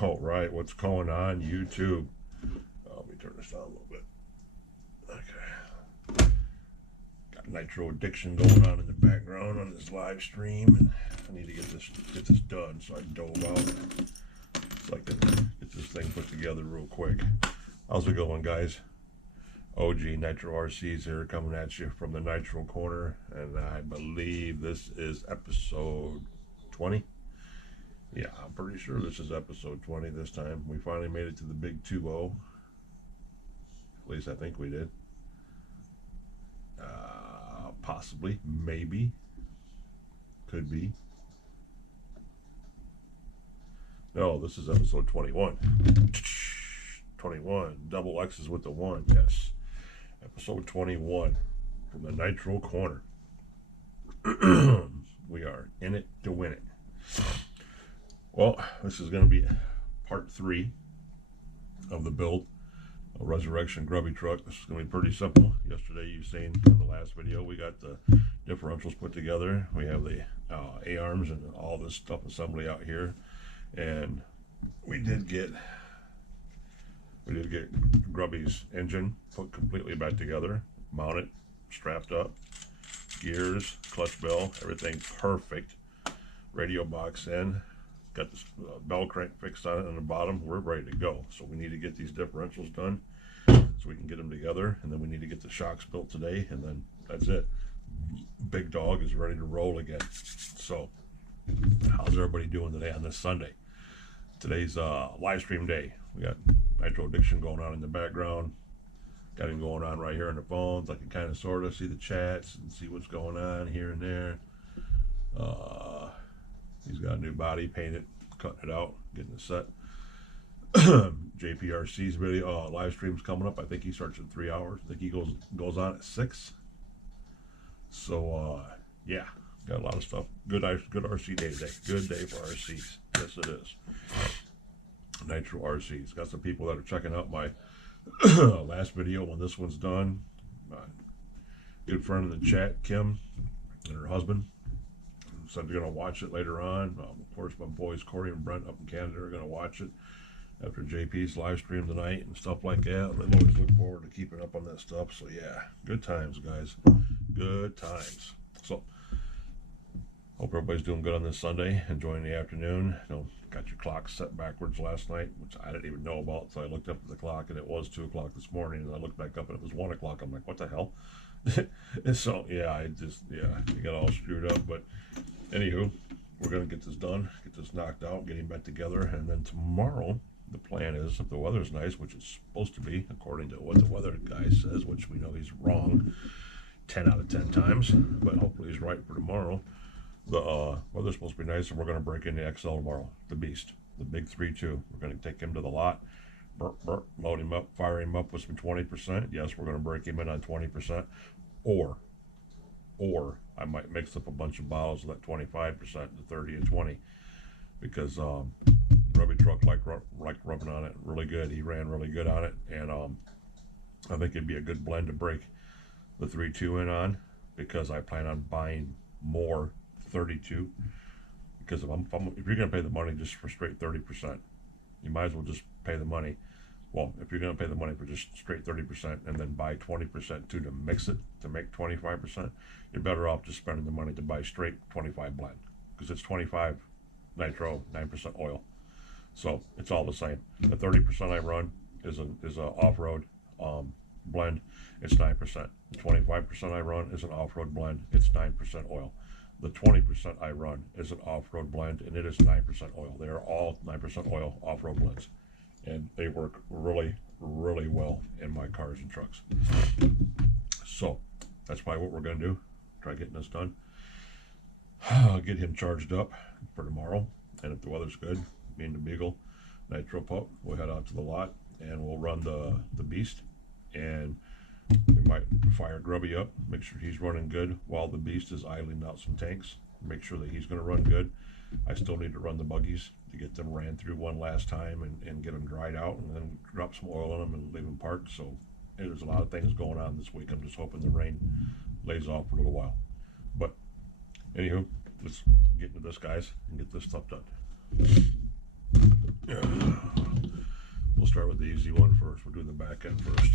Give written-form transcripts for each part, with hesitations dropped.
All right, what's going on YouTube? Let me turn this down a little bit. Okay. Got Nitro addiction going on in the background on this live stream, and I need to get this done. So I dove out so I can get this thing put together real quick. How's it going, guys? OG Nitro RCs here, coming at you from the Nitro corner, and I believe this is episode 20. Yeah, I'm pretty sure this is episode 20 this time. We finally made it to the big 2-0. At least I think we did. Possibly, maybe, could be. No, this is episode 21. 21, double X's with the 1, yes. Episode 21 from the Nitro corner. We are in it to win it. Well, this is going to be part 3 of the build, a Resurrection Grubby truck. This is going to be pretty simple. Yesterday you seen in the last video we got the differentials put together. We have the A-arms and all this stuff assembly out here, and we did get Grubby's engine put completely back together, mounted, strapped up, gears, clutch bell, everything perfect. Radio box in. Got this bell crank fixed on it on the bottom. We're ready to go. So we need to get these differentials done so we can get them together, and then we need to get the shocks built today, and then that's it. Big dog is ready to roll again. So how's everybody doing today on this Sunday? Today's live stream day. We got Nitro Addiction going on in the background. Got him going on right here on the phones. I can kind of sort of see the chats and see what's going on here and there. He's got a new body painted, cutting it out, getting it set. JPRC's video live stream's coming up. I think he starts in 3 hours. I think he goes on at 6. So yeah, got a lot of stuff. Good RC day today. Good day for RCs. Yes, it is. Nitro RCs. Got some people that are checking out my last video when this one's done. My good friend in the chat, Kim, and her husband, said they're going to watch it later on. Of course, my boys Corey and Brent up in Canada are going to watch it after JP's live stream tonight and stuff like that. And I always look forward to keeping up on that stuff. So yeah, good times, guys. Good times. So hope everybody's doing good on this Sunday, enjoying the afternoon. You know, got your clock set backwards last night, which I didn't even know about. So I looked up at the clock and it was 2 o'clock this morning, and I looked back up and it was 1 o'clock. I'm like, what the hell? So yeah, you got all screwed up. But anywho, we're gonna get this done, get this knocked out, get him back together, and then tomorrow the plan is, if the weather's nice, which it's supposed to be according to what the weather guy says, which we know he's wrong 10 out of 10 times, but hopefully he's right for tomorrow. The weather's supposed to be nice, and we're gonna break in the XL tomorrow, the beast, the big 3.2. We're gonna take him to the lot, load him up, fire him up with some 20%. Yes, we're gonna break him in on 20%, or I might mix up a bunch of bottles of that 25%, the 30 and 20, because Grubby truck like rubbing on it really good. He ran really good on it, and I think it'd be a good blend to break the 3.2 in on, because I plan on buying more 32. Because if you're gonna pay the money just for straight 30%, you might as well just pay the money. Well, if you're going to pay the money for just straight 30% and then buy 20% too to mix it to make 25%, you're better off just spending the money to buy straight 25 blend, because it's 25 nitro, 9% oil. So it's all the same. The 30% I run is a off-road blend. It's 9%. The 25% I run is an off-road blend. It's 9% oil. The 20% I run is an off-road blend, and it is 9% oil. They are all 9% oil off-road blends, and they work really, really well in my cars and trucks. So that's probably what we're going to do. Try getting this done. I'll get him charged up for tomorrow, and if the weather's good, me and the Beagle Nitro pup, we'll head out to the lot and we'll run the beast, and we might fire Grubby up, make sure he's running good while the beast is idling out some tanks, make sure that he's going to run good. I still need to run the buggies to get them ran through one last time and get them dried out, and then drop some oil in them and leave them parked. So there's a lot of things going on this week. I'm just hoping the rain lays off for a little while. But anywho, let's get into this, guys, and get this stuff done. We'll start with the easy one first. We'll do the back end first.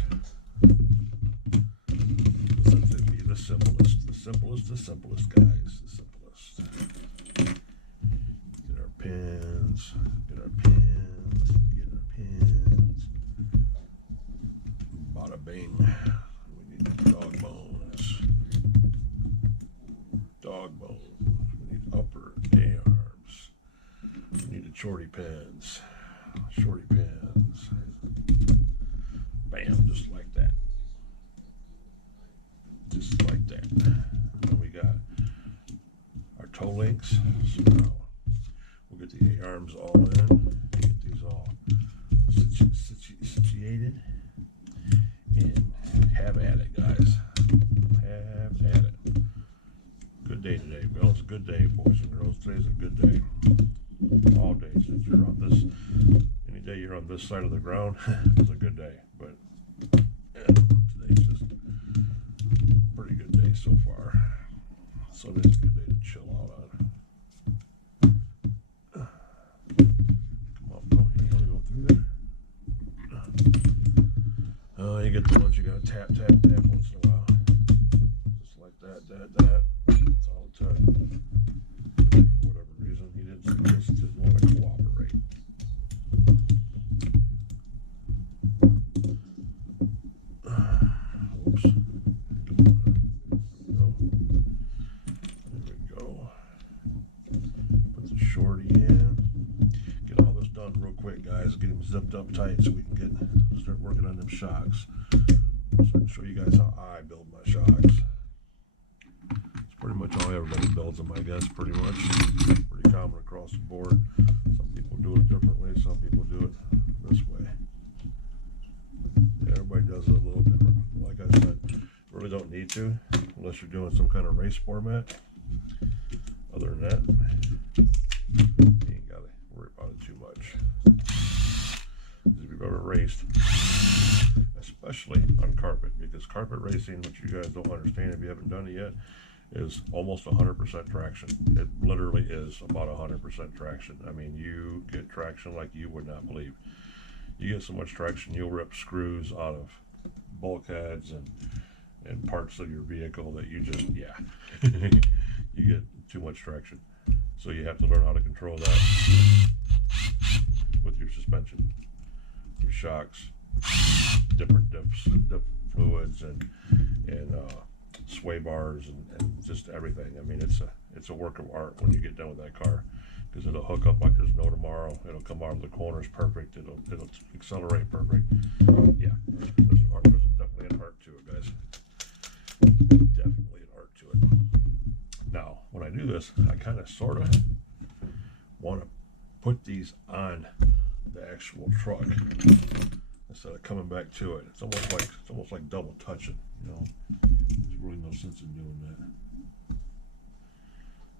Let it be the simplest, the simplest, the simplest, guys. The simplest. Get our pins, get our pins, get our pins. Bada bing. We need dog bones. Dog bones. We need upper A-arms. We need the shorty pins. Shorty pins. Bam, just like that. Just like that. And we got our toe links. So now we'll get the A-arms all in. Get these all situated. And have at it, guys. Have at it. Good day today. Well, it's a good day, boys and girls. Today's a good day. All days that you're on this, any day you're on this side of the ground, it's a good day. But yeah, today's just a pretty good day so far. Sunday's a good day to chill out on. Come on, bro. You want to go through there? You get the ones you gotta tap once in a while. Just like that. That's all it took. For whatever reason, he just didn't want to cooperate. Oops. There we go. Put the shorty in. Get all this done real quick, guys. Get them zipped up tight so we can start working on them shocks. So I can show you guys how I build my shocks. It's pretty much how everybody builds them, I guess, pretty much. Pretty common across the board. Some people do it differently, some people do it this way. Yeah, everybody does it a little different. Like I said, you really don't need to, unless you're doing some kind of race format. Other than that, you ain't got to worry about it too much. If you've ever raced, especially on carpet, because carpet racing, which you guys don't understand if you haven't done it yet, is almost 100% traction. It literally is about 100% traction. I mean, you get traction like you would not believe. You get so much traction, you'll rip screws out of bulkheads and parts of your vehicle that you just, yeah, you get too much traction. So you have to learn how to control that with your suspension, your shocks, different dip fluids and sway bars and just everything. I mean, it's a work of art when you get done with that car, because it'll hook up like there's no tomorrow. It'll come out of the corners perfect. It'll accelerate perfect. Yeah, there's definitely an art to it, guys. Definitely an art to it. Now, when I do this, I kind of sort of want to put these on the actual truck instead of coming back to it. It's almost like double touching, you know. There's really no sense in doing that.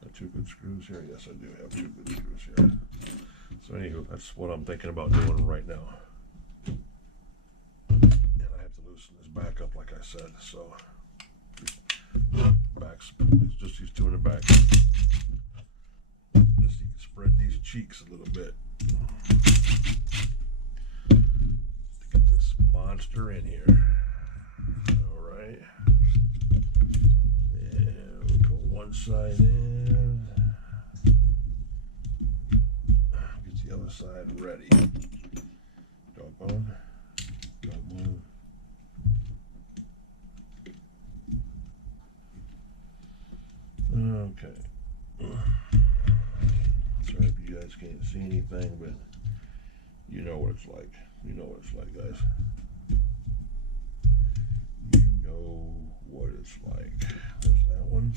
Got two good screws here? Yes, I do have two good screws here. So anywho, that's what I'm thinking about doing right now. And I have to loosen this back up like I said, so it's just these two in the back. Just so you can spread these cheeks a little bit. To get this monster in here. Alright. And we'll go one side in. Get the other side ready. Doggone. Don't move. Okay. Sorry if you guys can't see anything, but you know what it's like. You know what it's like, guys. You know what it's like. There's that one.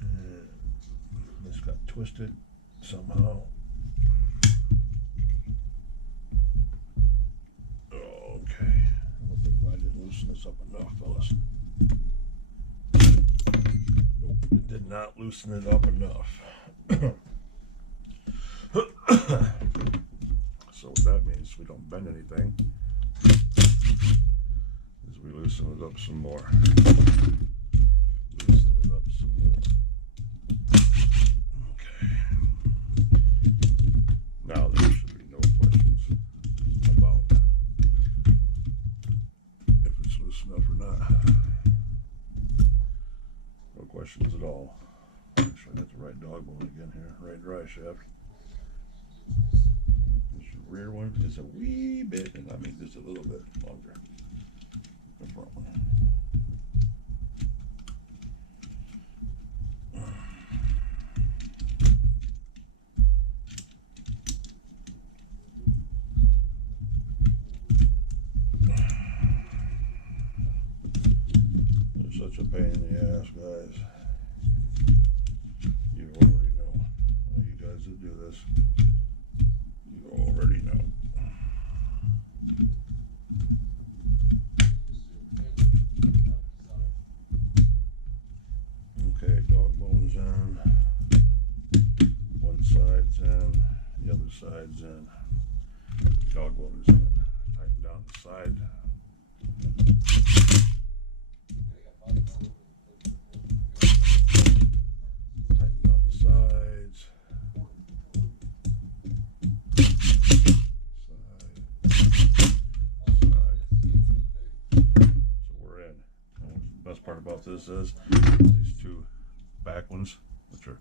And this got twisted somehow. Okay. I don't think I did loosen this up enough, fellas. Nope, it did not loosen it up enough. So what that means, we don't bend anything, is we loosen it up some more. Loosen it up some more. No questions at all. Make sure I got the right dog bone again here. Right dry shaft. This rear one is a wee bit, and I mean just a little bit longer. The front one. Such a pain in the ass, guys. You already know. All you guys that do this, you already know. Okay, dog bone's in. One side's in. The other side's in. Dog bone is in. Tighten down the side. Part about this is these two back ones, which are,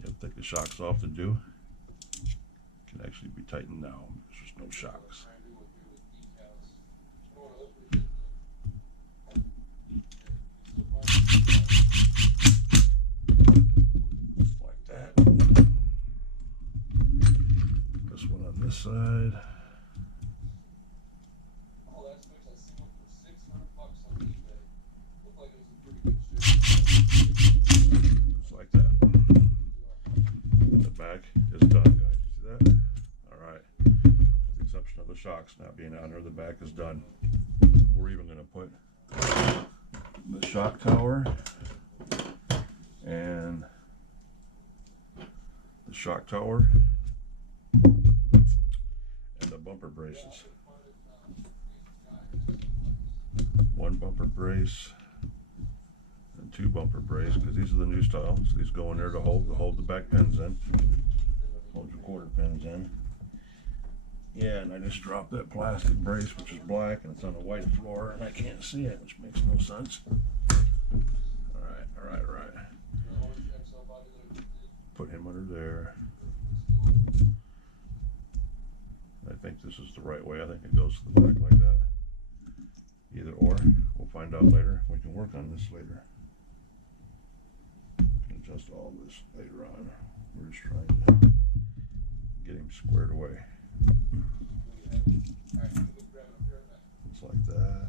you have to take the shocks off to do, can actually be tightened now. There's no shocks. Just like that. This one on this side. Just like that. And the back is done, guys. You see that? Alright. With the exception of the shocks not being on there, the back is done. We're even going to put the shock tower and the bumper braces. One bumper brace and two bumper brace, because these are the new style. So these go in there to hold the back pins in, hold your quarter pins in. Yeah, and I just dropped that plastic brace, which is black, and it's on a white floor, and I can't see it, which makes no sense. All right. Put him under there. I think this is the right way. I think it goes to the back like that. Either or, we'll find out later. We can work on this later. Adjust all this later on. We're just trying to get him squared away. Just like that.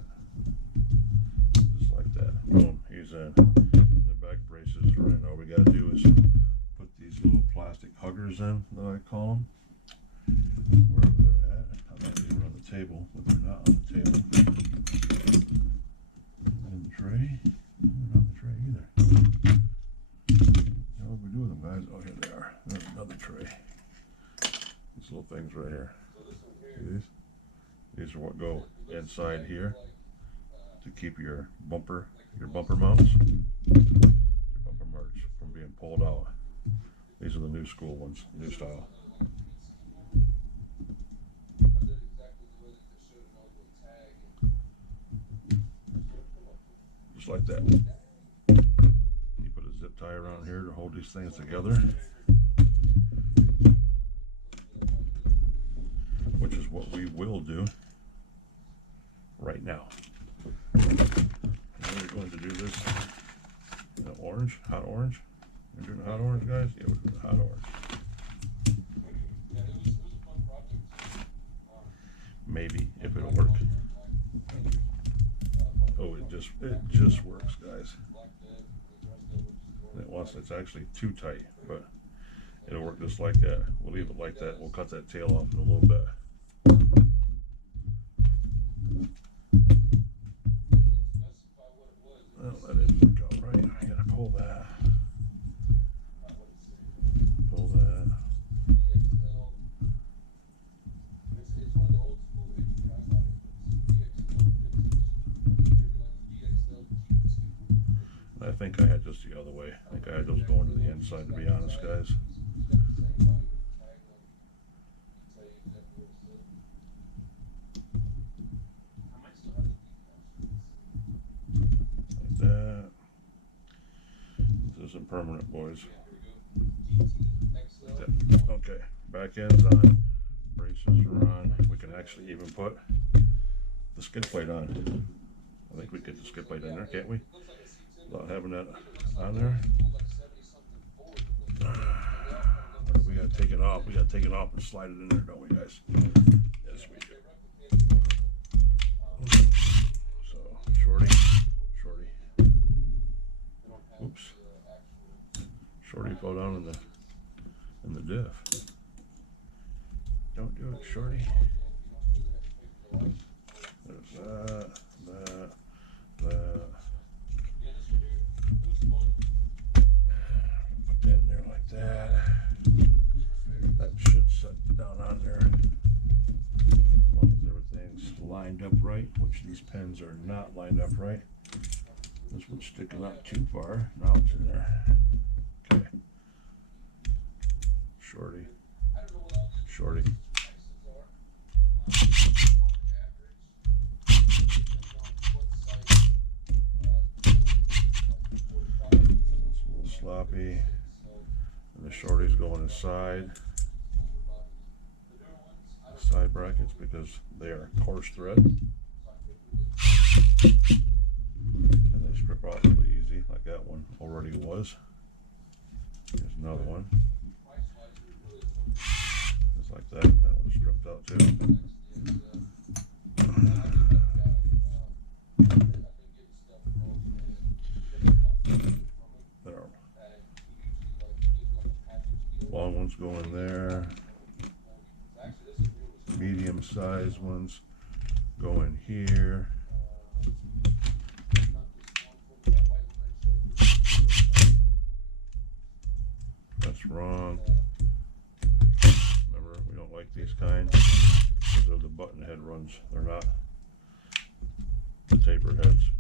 Just like that. Boom, he's in. The back braces are in. All we gotta do is put these little plastic huggers in, that I call them. Wherever they're at. I thought these were on the table, but they're not on the table. In the tray? They're not on the tray either. What do we do with them, guys? Oh, here they are. There's another tray. These little things right here. See these? These are what go inside here to keep your bumper mounts, your bumper marks from being pulled out. These are the new school ones, new style. Just like that. You put a zip tie around here to hold these things together, which is what we will do right now. And we're going to do this in an orange, hot orange. We're doing a hot orange, guys? Yeah, we're doing a hot orange. Maybe, if it'll work. Oh, it just works, guys. It's actually too tight, but it'll work just like that. We'll leave it like that. We'll cut that tail off in a little bit. Well, that didn't work out right. I gotta pull that. Pull that. I think I had just the other way. I think I had those going to the inside, to be honest, guys. permanent, boys. Okay, back end's on, braces are on. We can actually even put the skid plate on. I think we get the skid plate in there, can't we? Without having that on there. We gotta take it off. We gotta take it off and slide it in there, don't we, guys? Yes, we do. So, shorty. Oops. Shorty fell down in the diff. Don't do it, shorty. There's that. Put that in there like that. That should set down on there. As long as everything's lined up right, which these pins are not lined up right. This one's sticking out too far. Now it's in there. Okay. Shorty. It's a little sloppy. And the shorty's going inside. The side brackets because they are coarse thread. And they strip off really easy, like that one already was. There's another one. Just like that. That one's stripped out too. There. Long ones go in there. Medium sized ones go in here. That's wrong. Remember, we don't like these kinds because of the button head runs. They're not the taper heads.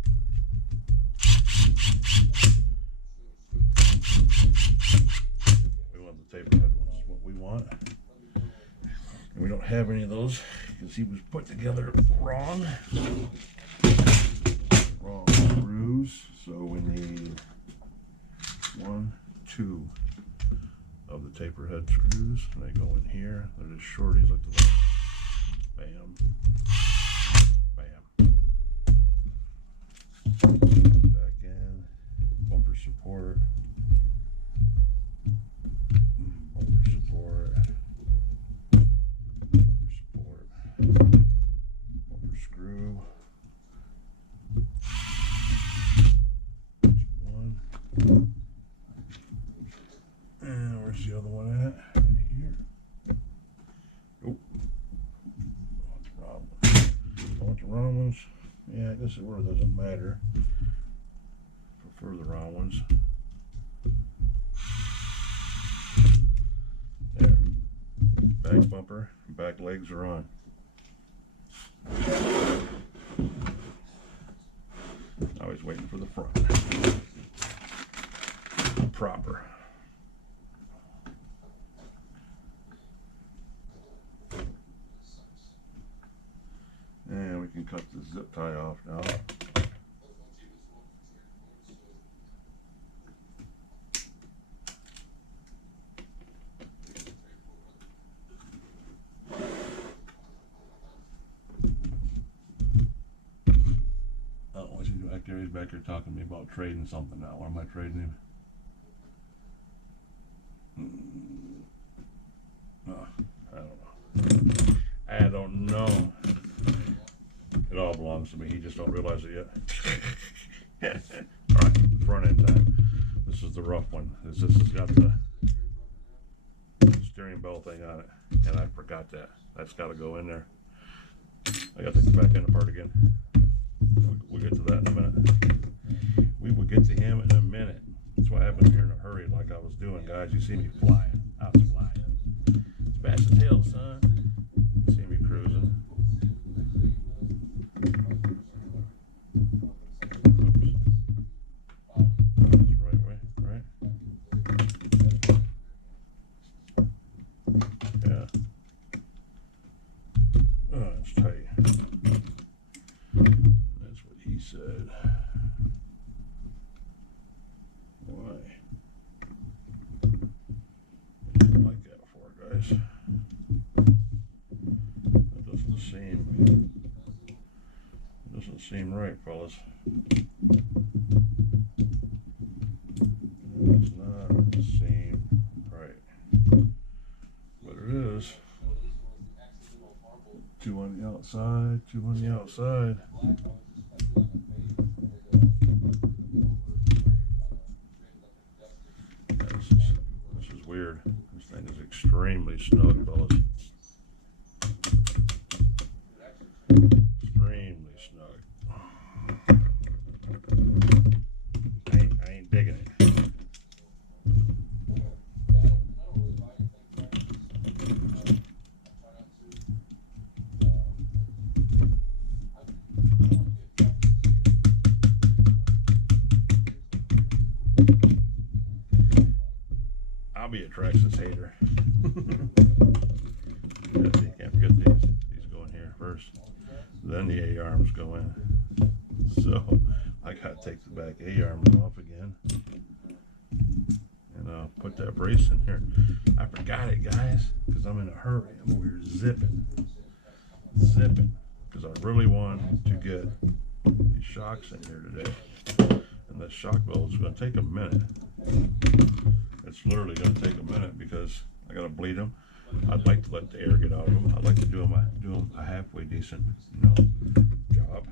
We want the taper head ones, is what we want. And we don't have any of those because he was put together wrong. Wrong screws. So we need 1, 2 of the taper head screws. And they go in here. They're just shorties like the bam. Bam. Back in. Bumper support. Bumper support. Bumper screw. There's one. And where's the other one at? Right here. Oh. I want the round ones. Yeah, I guess it really doesn't matter. Prefer the round ones. There. Back bumper, back legs are on. Now he's waiting for the front. Proper. And we can cut the zip tie off now. Gary's back here talking to me about trading something now. What am I trading him? Oh, I don't know. It all belongs to me. He just don't realize it yet. Alright, front end time. This is the rough one. This has got the steering bell thing on it. And I forgot that. That's got to go in there. I got to take the back end apart again. We'll get to that in a minute. We will get to him in a minute. That's what happens here in a hurry like I was doing, guys. You see me flying. I was flying. It's fast as hell, son. You see me cruising. Oops. That's the right way, right? Yeah. Oh, it's tight. He said, why? right, fellas. It's not the same right. But it is. 2 on the outside, 2 on the outside. This is weird. This thing is extremely snug, fellas. Extremely snug. I ain't digging it. I'll be a Traxxas hater. Yeah, see, can't forget these. These go in here first. Then the A-arms go in. So I gotta take the back A-arms off again. And put that brace in here. I forgot it, guys, because I'm in a hurry. I'm over here zipping. Because I really want to get these shocks in here today. And the shock weld is going to take a minute. It's literally going to take a minute because I got to bleed them. I'd like to let the air get out of them. I'd like to do them a halfway decent, job.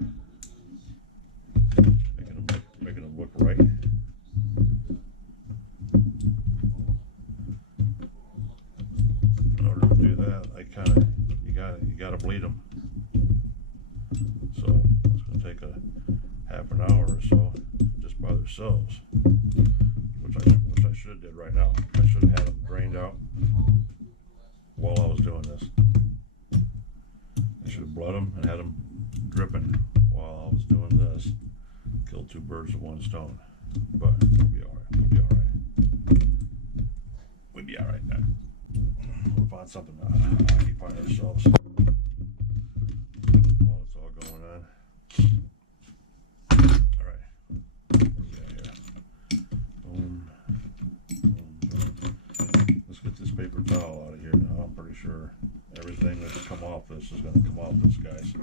Making them look right. In order to do that, you gotta bleed them. So it's going to take a half an hour or so just by themselves, which I should have did right now. I should have had them drained out while I was doing this. I should have bled them and had them dripping while I was doing this. Killed 2 birds with 1 stone. But we'll be all right. We'll be all right then. We'll find something to occupy ourselves while it's all going on. All right. Boom. Let's get this paper towel out of here now. I'm pretty sure everything that's come off this is going to come off this, guys.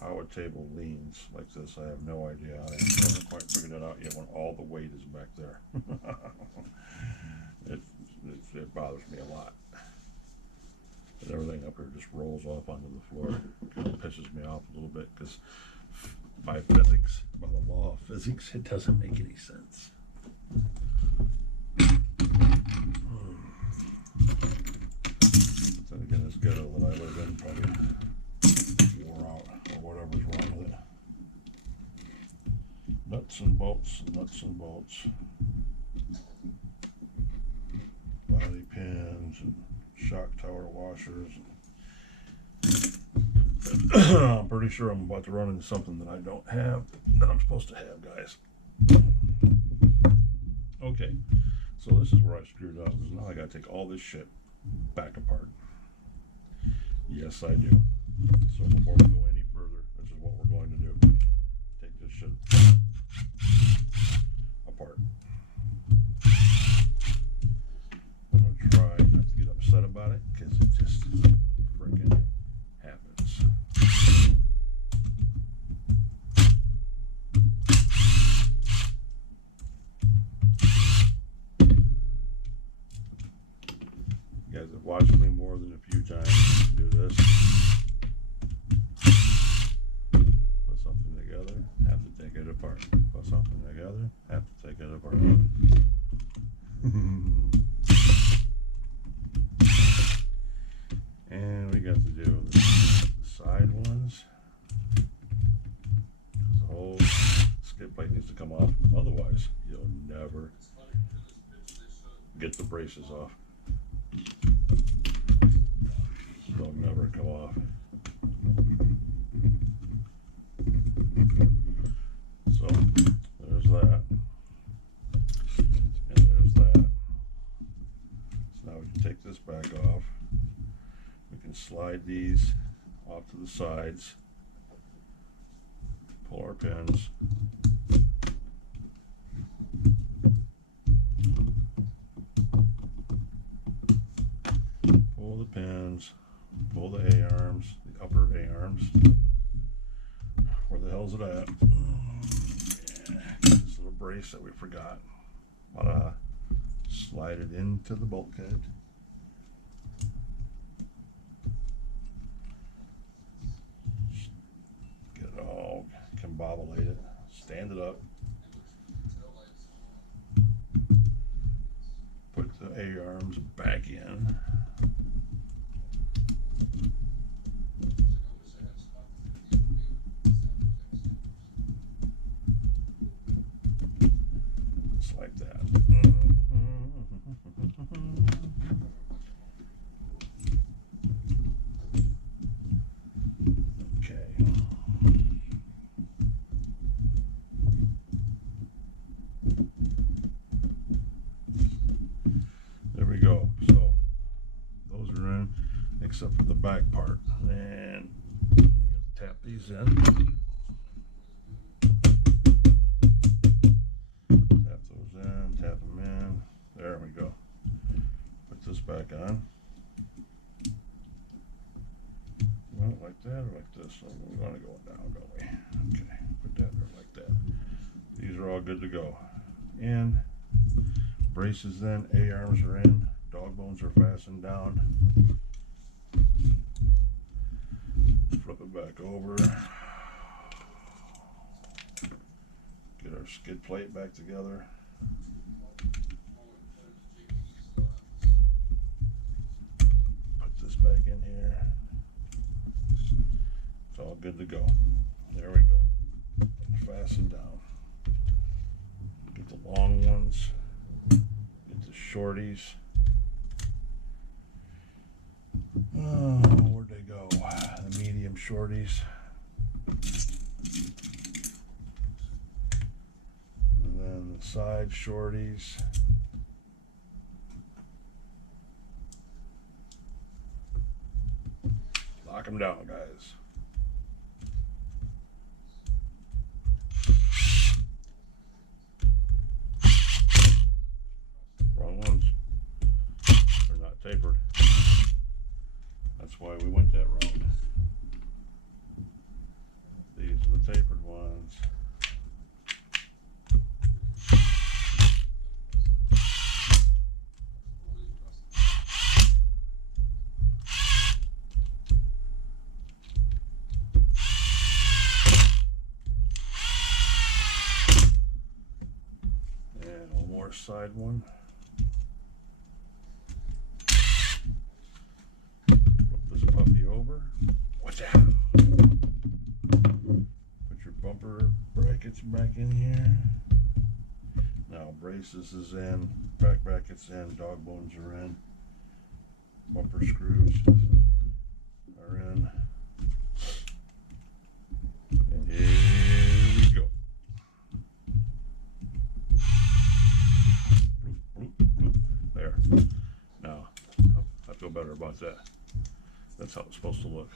How a table leans like this, I have no idea. I haven't quite figured it out yet when all the weight is back there. It bothers me a lot. And everything up here just rolls off onto the floor. It kind of pisses me off a little bit because by physics, by the law of physics, it doesn't make any sense. Then again, this ghetto that I live in probably wore out or whatever's wrong with it. Nuts and bolts, nuts and bolts. Body pins and shock tower washers. I'm pretty sure I'm about to run into something that I don't have, that I'm supposed to have, guys. Okay, so this is where I screwed up, because now I gotta take all this shit back apart. Yes, I do. So before we go any further, this is what we're going to do. Take this shit apart. I'm going to try not to get upset about it, because it just freaking happens. You guys have watched me more than a few times do this. Put something together, have to take it apart. Put something together, have to take it apart. And we got to do the side ones. The whole skid plate needs to come off. Otherwise, you'll never get the braces off. They'll never come off. So there's that. And there's that. So now we can take this back off. We can slide these off to the sides. Pull our pins. Pull the pins. Pull the A-arms, the upper A-arms. arms. Where the hell's it at? Yeah, this little brace that we forgot. Wanna slide it into the bulkhead. Get it all combobulated. Stand it up. Put the A-arms back in. Just like that. Okay. There we go. So those are in, except for the back part. And tap these in. Tap those in, tap them in. There we go. Put this back on. Well, like that or like this? So we want to go down, don't we? Okay, put that there like that. These are all good to go. In. Braces in, A-arms are in, dog bones are fastened down. Flip it back over. Get our skid plate back together. Put this back in here. It's all good to go. There we go. Fasten down. Get the long ones. Get the shorties. Oh, where'd they go? The medium shorties. And then the side shorties. Lock them down, guys. Wrong ones. They're not tapered. That's why we went that route. These are the tapered ones. And one more side one. Over. Watch out. Put your bumper brackets back in here. Now braces is in, back brackets in, dog bones are in, bumper screws are in. And here we go. Bloop, bloop, bloop. There. Now, I feel better about that. That's how it's supposed to look.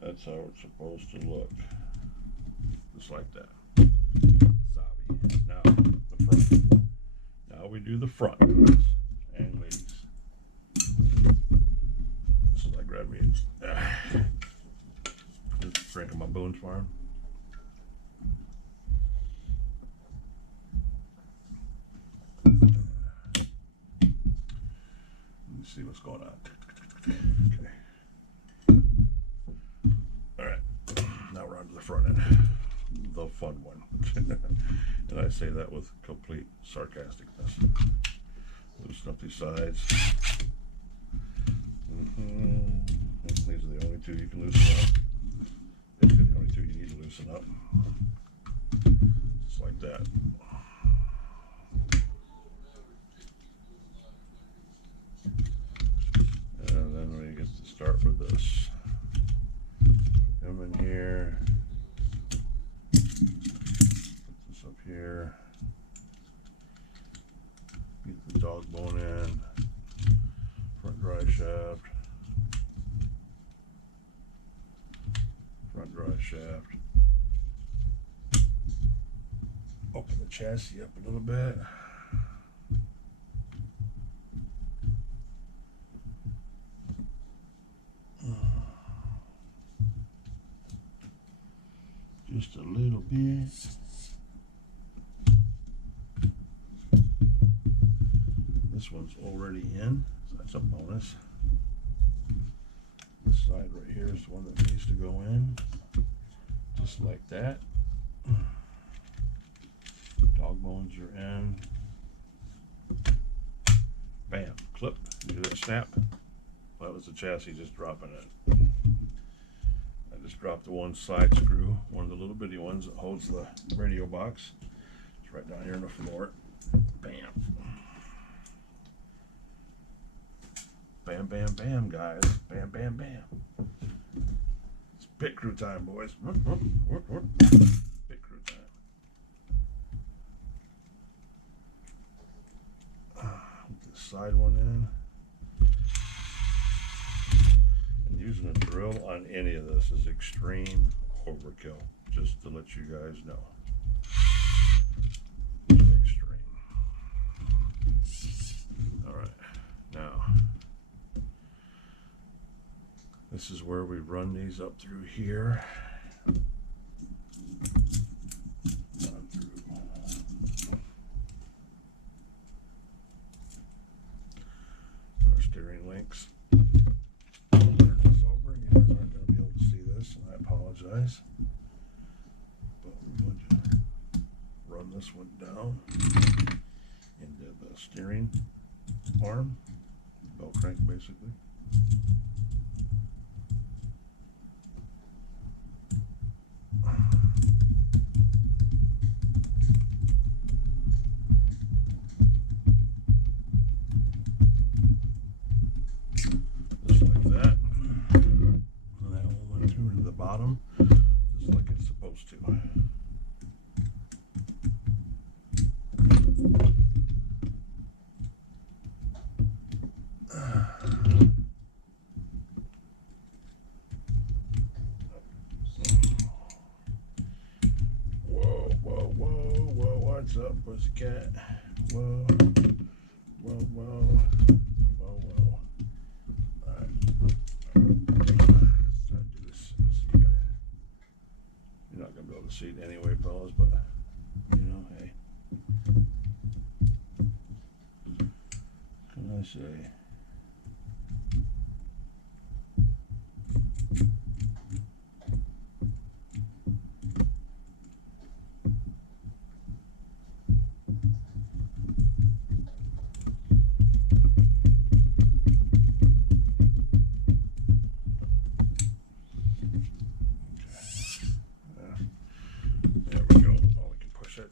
That's how it's supposed to look. Just like that. Sabi. Now, the front. Now we do the front. And ladies. This is like grab me. Just drinking my Boone's Farm. See what's going on. Okay. All right. Now we're on to the front end, the fun one, and I say that with complete sarcasticness. Loosen up these sides. These are the only two you can loosen up. These are the only two you need to loosen up. Just like that. And then we get to start with this. Put him in here. Put this up here. Get the dog bone in. Front dry shaft. Front dry shaft. Open the chassis up a little bit. just a little bit. This one's already in, so that's a bonus. This side right here is the one that needs to go in, just like that. Dog bones are in. Bam, clip. You hear that snap? Well, that was the chassis just dropping it. I just dropped the one side screw, one of the little bitty ones that holds the radio box. It's right down here on the floor. Bam. Bam, bam, bam, guys. Bam, bam, bam. It's pit crew time, boys. Pit crew time. Put this side one in. And using a drill on any of this is extreme overkill, just to let you guys know. Extreme. Alright, now this is where we run these up through here. Run through. Our steering links. Turn this over. You guys aren't going to be able to see this, and I apologize. But we're going to run this one down into the steering arm, belt crank basically. Just like that. And that one went through to the bottom, just like it's supposed to. What's up, pussycat? Whoa, whoa, whoa, whoa, whoa. Alright. Let's try to do this. See you guys. You're not going to be able to see it anyway, fellas, but, you know, hey. What can I say?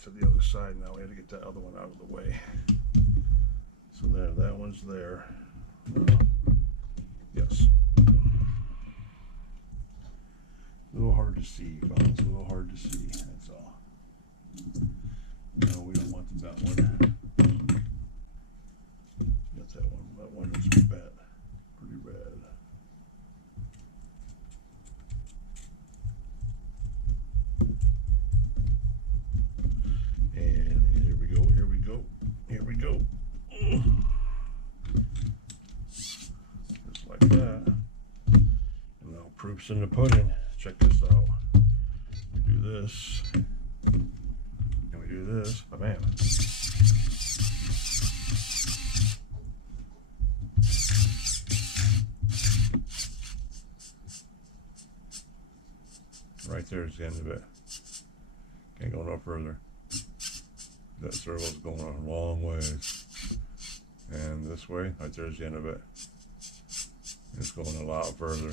To the other side now. We had to get that other one out of the way. So there, that one's there. Yes. A little hard to see, fellas. A little hard to see. That's all. No, we don't want that one. Got that one. That one is bad. Pretty bad. And here we go, here we go, here we go. Just like that. And now proof's in the pudding. Check this out. We do this. And we do this. Bam. Right there's the end of it. Can't go no further. That servo's going on a long ways. And this way, right there's the end of it. It's going a lot further.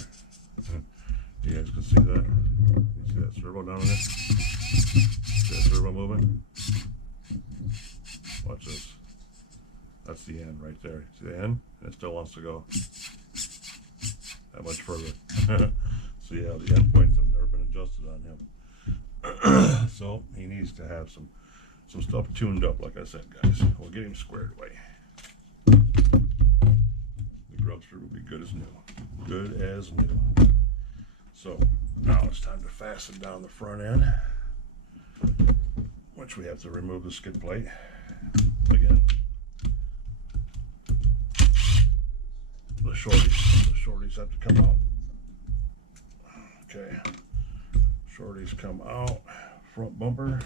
You guys can see that? You see that servo down there? See that servo moving? Watch this. That's the end right there. See the end? And it still wants to go that much further. So yeah, the end points have never been adjusted on him. So he needs to have some stuff tuned up, like I said, guys. We'll get him squared away. The grubster will be good as new. Good as new. So now it's time to fasten down the front end, which we have to remove the skid plate again. The shorties have to come out. Okay. Shorties come out. Front bumper.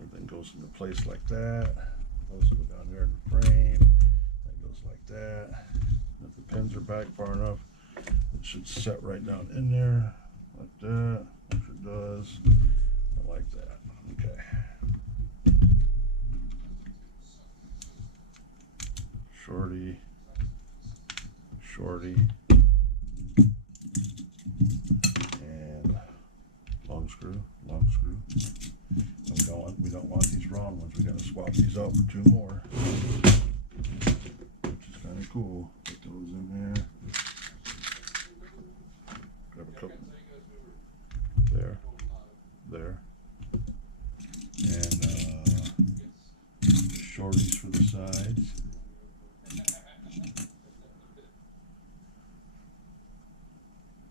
Everything goes into place like that. Those go down there in the frame. That goes like that. If the pins are back far enough, it should set right down in there like that. If it does, I like that. Okay. Shorty, shorty, and long screw, long screw. We don't want these round ones. We gotta swap these out for 2 more, which is kind of cool. Put those in there. Grab a couple. There, there, and shorties for the sides.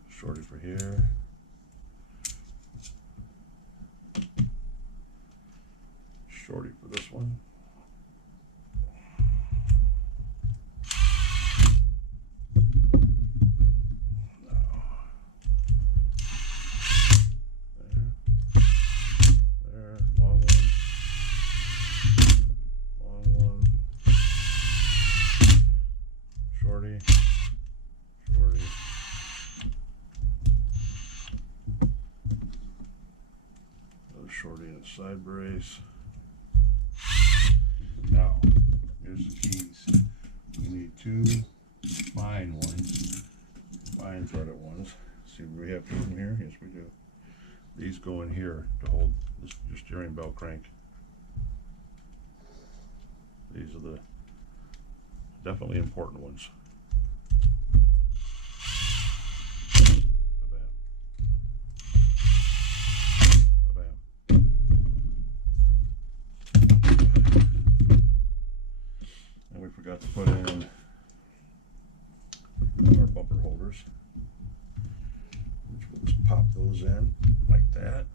Shorty for here. Shorty for this one. There, long one, shorty, shorty. Another shorty and a side brace. Now, here's the keys. We need 2 fine ones, fine threaded ones. See, do we have 2 in here? Yes, we do. These go in here to hold your steering bell crank. These are the definitely important ones. Ba-bam. Ba-bam. And we forgot to put in our bumper holders, which we'll just pop those in like that.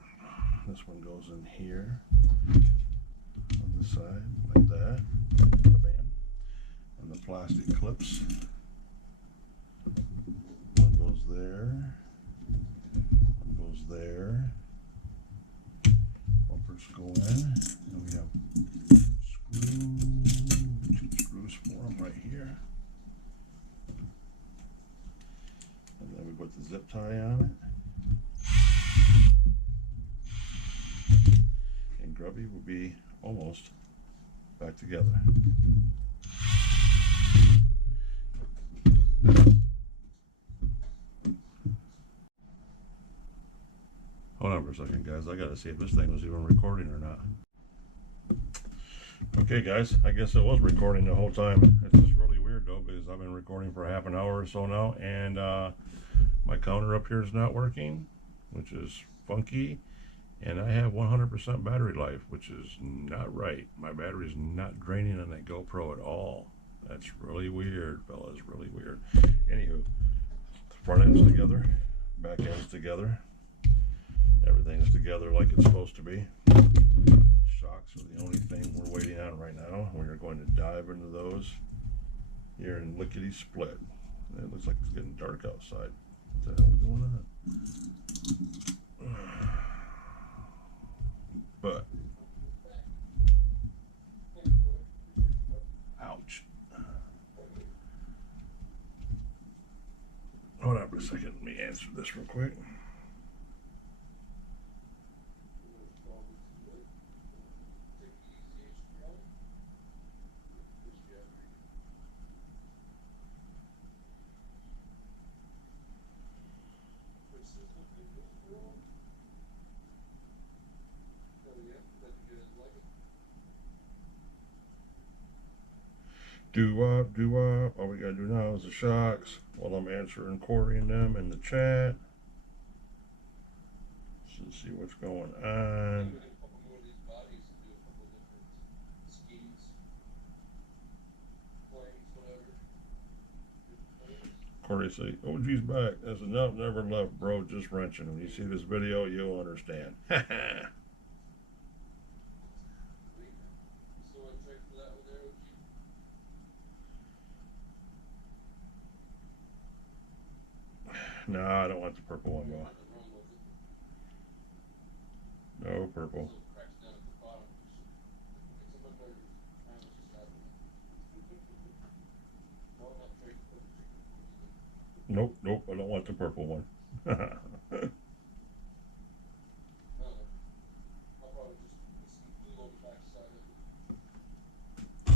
This one goes in here on the side like that. Bam. And the plastic clips. One goes there. One goes there. Bumpers go in. And we have 2 screws for them right here. And then we put the zip tie on it. And Grubby will be almost back together. Hold on for a second, guys. I gotta see if this thing was even recording or not. Okay, guys, I guess it was recording the whole time. It's just really weird though, because I've been recording for half an hour or so now, and my counter up here is not working, which is funky, and I have 100% battery life, which is not right. My battery is not draining on that GoPro at all. That's really weird, fellas, really weird. Anywho, front end's together, back end's together. Everything is together like it's supposed to be. Shocks are the only thing we're waiting on right now. We are going to dive into those here in lickety split. It looks like it's getting dark outside. What the hell is going on? But ouch. Hold on for a second. Let me answer this real quick. Do-wop, do-wop. All we gotta do now is the shocks while I'm answering Corey and them in the chat. So see what's going on. Corey say, OG's back. I said, no, never left, bro. Just wrenching. When you see this video, you'll understand. No, I don't want the purple one, though. No purple. Nope, nope, I don't want the purple one.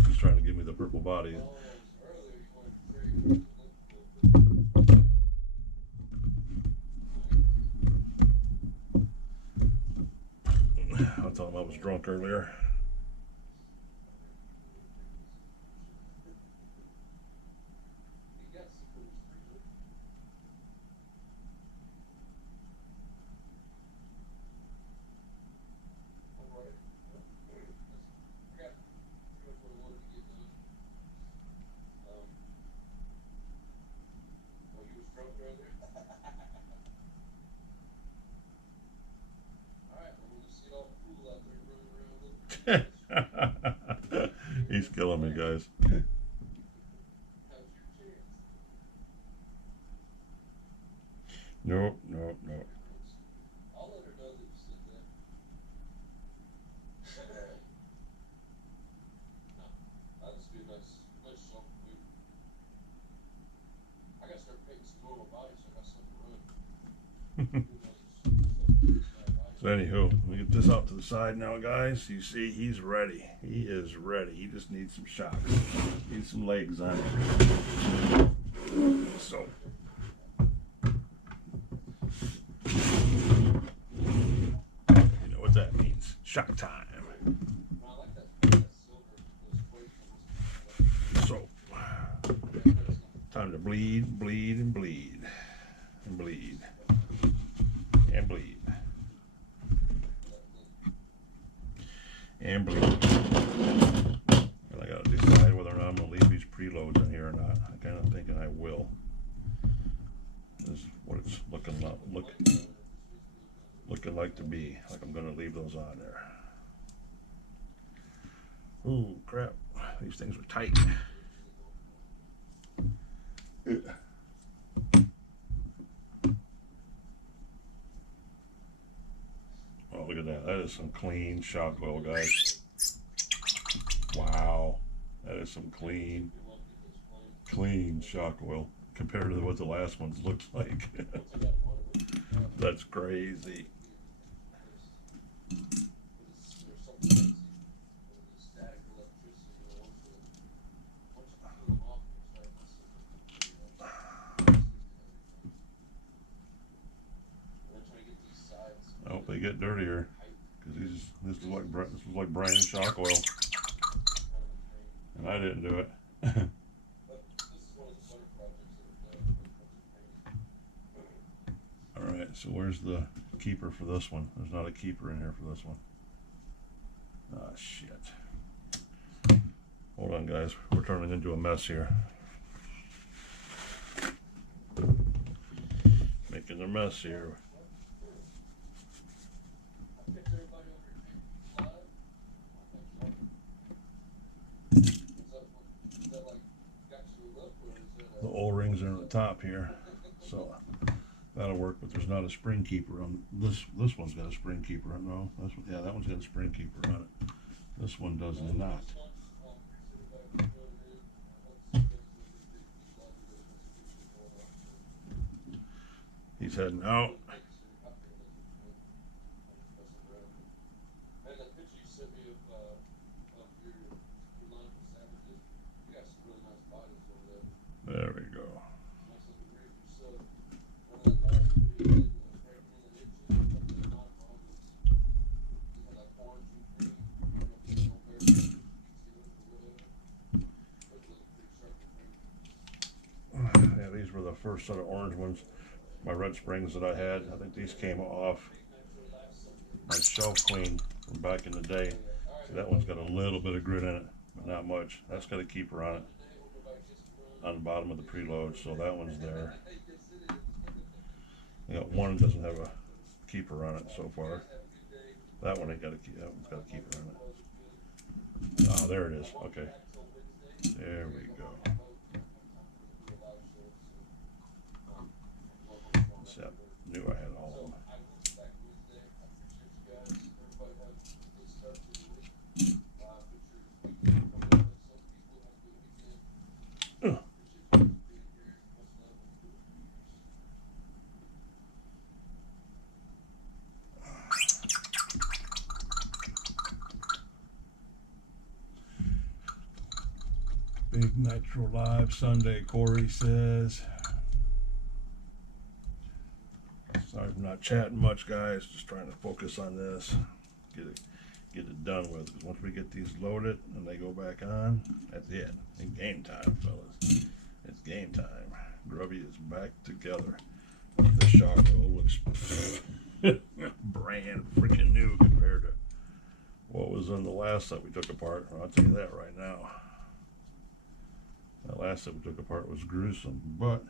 He's trying to give me the purple body. I told him I was drunk earlier. He's killing me, guys. Nope, nope, nope. So anywho, let me get this off to the side now, guys. You see, he's ready. He is ready. He just needs some shocks. Needs some legs on it. So. You know what that means. Shock time. So. Time to bleed, bleed, and bleed. And bleed. And bleed. And bleed. And I gotta decide whether or not I'm gonna leave these preloads in here or not. I'm kind of thinking I will. This is what it's looking like to be. Like I'm gonna leave those on there. Ooh, crap! These things are tight. Oh, look at that. That is some clean shock oil, guys. Wow. That is some clean shock oil compared to what the last ones looked like. That's crazy. I hope they get dirtier, because this is like brand new shock oil, and I didn't do it. All right, so where's the keeper for this one? There's not a keeper in here for this one. Ah, shit. Hold on, guys. We're turning into a mess here. Making a mess here. The O-rings are on the top here, so that'll work. But there's not a spring keeper on this. This one's got a spring keeper on. No, this one, yeah, that one's got a spring keeper on it. This one does not. He's heading out. There we go. Yeah, these were the first set of orange ones. My red springs that I had. I think these came off my shelf clean from back in the day. See, that one's got a little bit of grit in it, but not much. That's got a keeper on it on the bottom of the preload, so that one's there. I got one that doesn't have a keeper on it so far. That one ain't got a keeper. That one's got a keeper on it. Oh, there it is. Okay. There we go. Nitro Live Sunday, Corey says. Sorry for not chatting much, guys. Just trying to focus on this. Get it done with. Because once we get these loaded and they go back on, that's it. It's game time, fellas. It's game time. Grubby is back together. This shock roll looks brand freaking new compared to what was in the last that we took apart. I'll tell you that right now. That last that we took apart was gruesome, but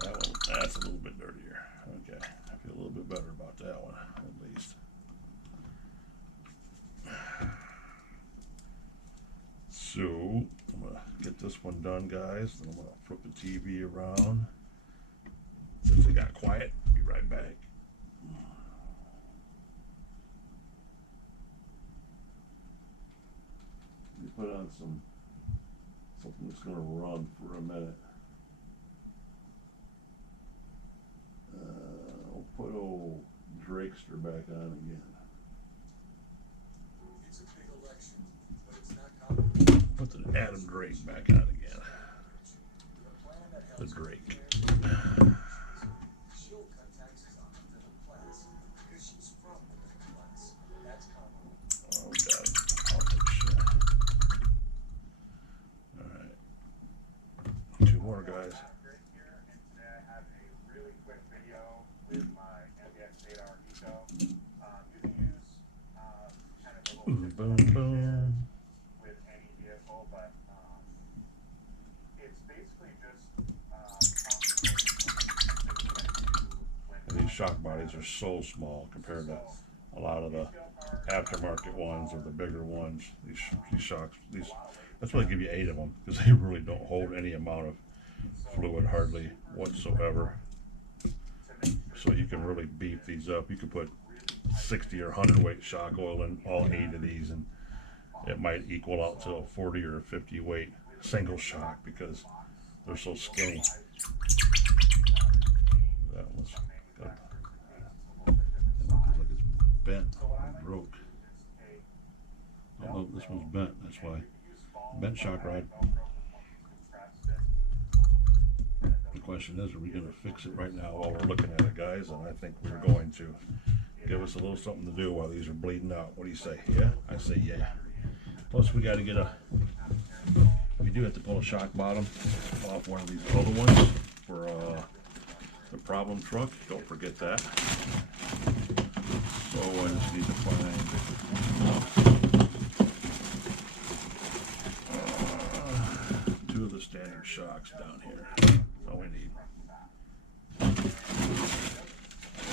that one, that's a little bit dirtier. Okay, I feel a little bit better about that one, at least. So, I'm going to get this one done, guys. Then I'm going to flip the TV around. Since it got quiet, be right back. Let me put on something that's going to run for a minute. I'll put old Drakester back on again. It's a big election, but it's not complicated. Put the Adam Drake back on again. The Drake. She'll cut taxes on the middle class because she's from the middle class. That's common. Oh, God. Politics shit. Alright. 2 more, guys. Boom, boom. With any vehicle, but it's basically just These shock bodies are so small compared to a lot of the aftermarket ones or the bigger ones. These shocks, that's why they give you 8 of them, because they really don't hold any amount of fluid hardly whatsoever. So you can really beef these up. You can put 60 or 100 weight shock oil in all 8 of these, and it might equal out to a 40 or a 50 weight single shock because they're so skinny. That one's good. It looks like it's bent or broke. Oh no, this one's bent, that's why. Bent shock rod. The question is, are we going to fix it right now while we're looking at it, guys? And I think we're going to. Give us a little something to do while these are bleeding out. What do you say? Yeah? I say yeah. Plus we got to get we do have to pull a shock bottom off one of these other ones for the problem truck. Don't forget that. So I just need to find 2 of the standard shocks down here. That's all we need.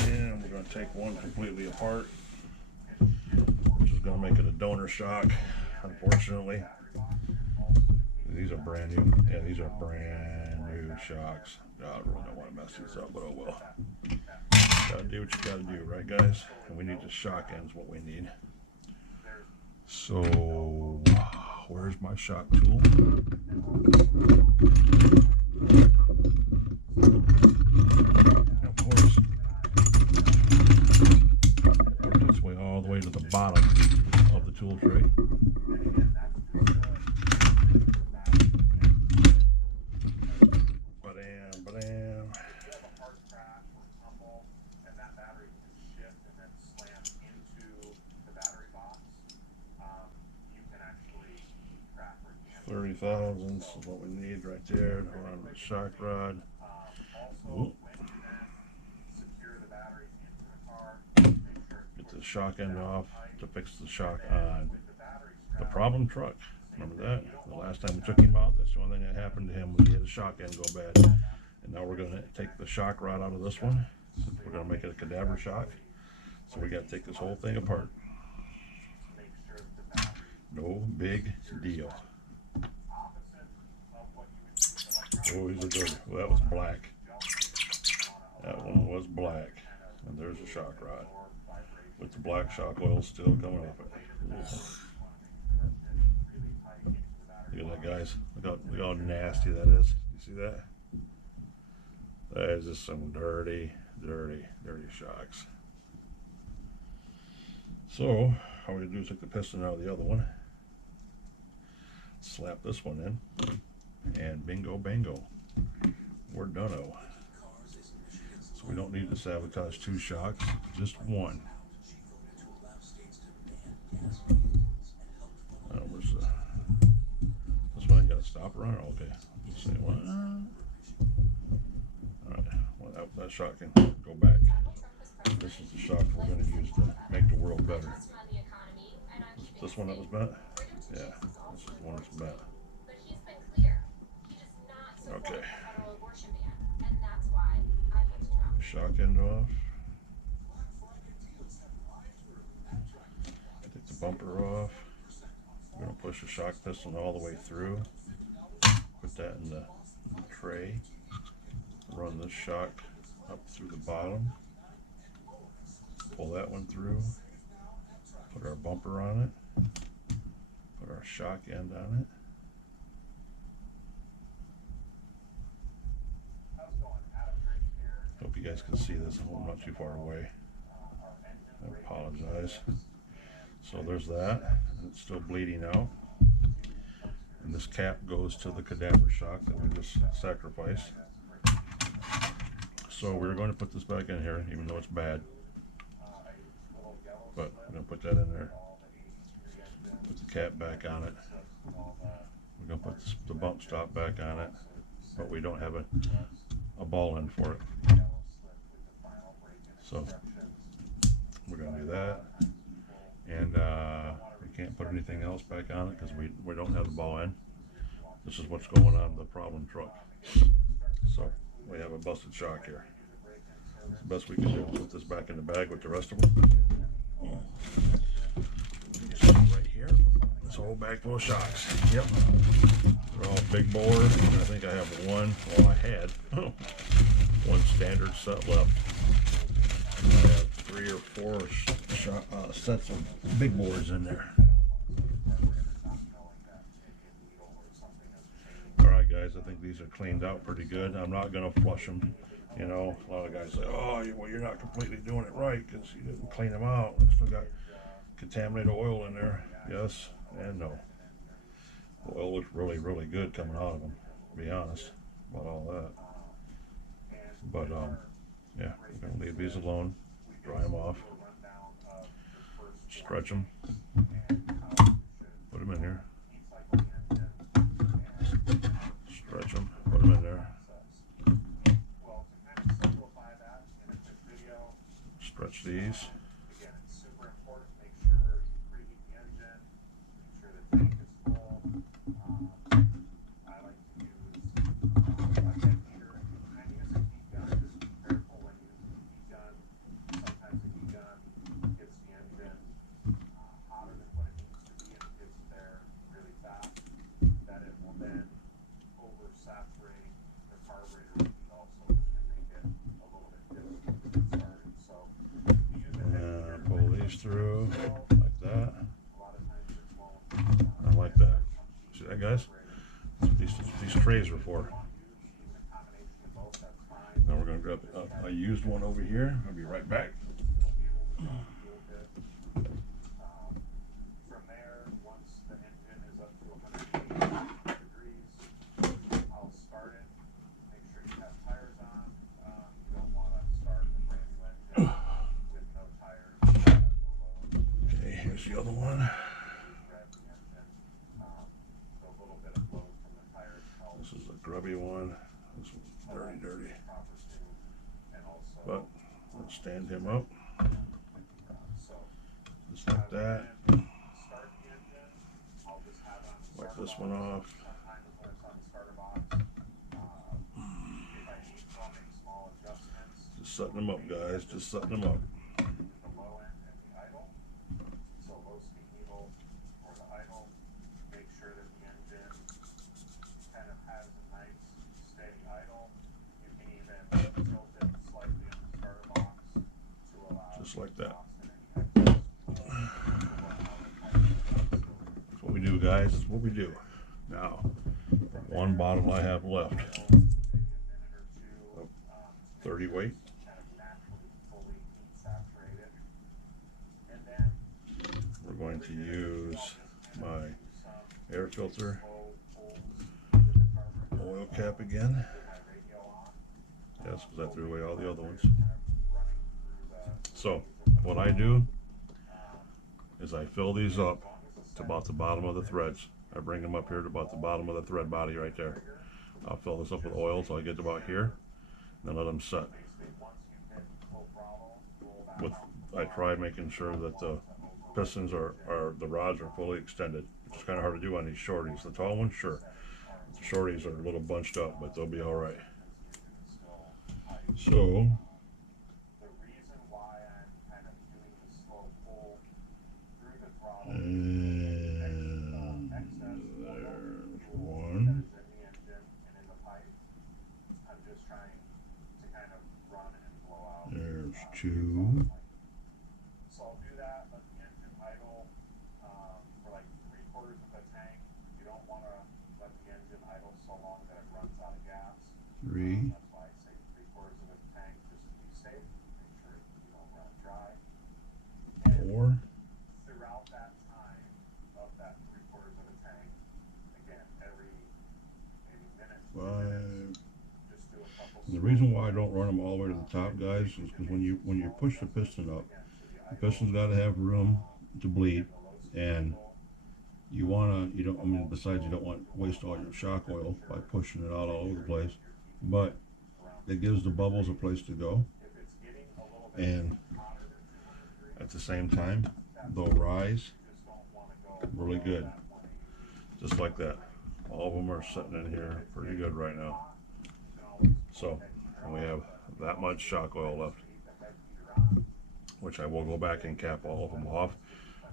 And we're going to take one completely apart, which is going to make it a donor shock, unfortunately. These are brand new. Yeah, these are brand new shocks. God, I really don't want to mess these up, but oh well. Gotta do what you gotta do, right, guys? And we need the shock ends, what we need. So, where's my shock tool? Of course. Work its way all the way to the bottom of the tool tray. Ba-dam, ba-dam. $30,000 is what we need right there. Around the shock rod. Ooh. Get the shock end off to fix the shock on the problem truck. Remember that? The last time we took him out, that's the only thing that happened to him was he had a shock end go bad. And now we're going to take the shock rod out of this one. We're going to make it a cadaver shock. So we got to take this whole thing apart. No big deal. Oh, these are dirty. Well, that was black. That one was black. And there's a shock rod. With the black shock oil still coming off it. Look at that, guys. Look how nasty that is. You see that? That is just some dirty, dirty, dirty shocks. So, all we do is take the piston out of the other one. Slap this one in, and bingo bango, we're done-o. So we don't need to sabotage 2 shocks, just 1. Where's the, this one ain't got a stopper on it? Okay. Let's see what. Alright, well, that shock can go back. This is the shock we're going to use to make the world better. This one that was bent? Yeah, this is the one that's bent. Okay. Shock end off. Take the bumper off. We're going to push the shock piston all the way through. Put that in the tray. Run this shock up through the bottom. Pull that one through. Put our bumper on it. Put our shock end on it. Hope you guys can see this. I'm not too far away. I apologize. So there's that. It's still bleeding out. And this cap goes to the cadaver shock that we just sacrificed. So we're going to put this back in here, even though it's bad. But we're going to put that in there. Put the cap back on it. We're going to put the bump stop back on it. But we don't have a ball end for it. So we're going to do that. And we can't put anything else back on it because we don't have the ball end. This is what's going on in the problem truck. So we have a busted shock here. It's the best we can do. Put this back in the bag with the rest of them. Right here. This whole bag full of shocks. Yep. They're all big bore. I think I have one. Well, I had one standard set left. I have 3 or 4 sets of big bores in there. Alright guys, I think these are cleaned out pretty good. I'm not going to flush them. You know, a lot of guys say, oh, well, you're not completely doing it right because you didn't clean them out. I still got contaminated oil in there. Yes and no. The oil looks really, really good coming out of them, to be honest, about all that. But, yeah, we're going to leave these alone, dry them off, stretch them, put them in here, stretch them, put them in there, stretch these, through like that and like that. See that, guys? That's what these trays are for. Now we're going to grab a used one over here. I'll be right back. From there, once the engine is up to 180 degrees, I'll start it. Make sure you have tires on. You don't want to start a brand new engine with no tires. Okay, here's the other one. This is a grubby one. This one's dirty. But let's stand him up. Just like that. Wipe this one off. Just setting them up, guys. Just setting them up. Just like that. That's what we do, guys. That's what we do. Now, one bottle I have left. 30 weight. We're going to use my air filter oil cap again. Put my radio on. Yes, because I threw away all the other ones. Kind of running through the So, stages of the what I do um, is I fill these up as long as the to about the bottom of the threads. I bring them up here to about the bottom of the thread body right there. I'll fill this up with oil till I get to about here, and then let them set. basically once you hit full throttle, roll back With out. I try making sure that the pistons are the rods are fully extended, which is kind of hard to do on these shorties. The tall ones, sure. The shorties are a little bunched up, but they'll be all right. So, The reason why I'm kind of doing the slow pull through the throttle and excess there's fuel one. that is in the engine and in the pipe. I'm just trying to kind of run and blow out. There's two. So I'll do that, let the engine idle for like 3/4 of a tank. You don't want to let the engine idle so long that it runs out of gas. Three. That's why I say 3/4 of a tank just to be safe. Make sure you don't run dry. And Four. throughout that time of that 3/4 of a tank, again, every maybe minute, 2 minutes, Five. just do a couple. And the reason why I don't run them all the way to the top, guys, is because when you push the piston up, the piston's got to have room to bleed, and you don't. Besides, you don't want to waste all your shock oil by pushing it out all over the place, but it gives the bubbles a place to go, and at the same time, they'll rise really good, just like that. All of them are sitting in here pretty good right now. So, and we have that much shock oil left, which I will go back and cap all of them off.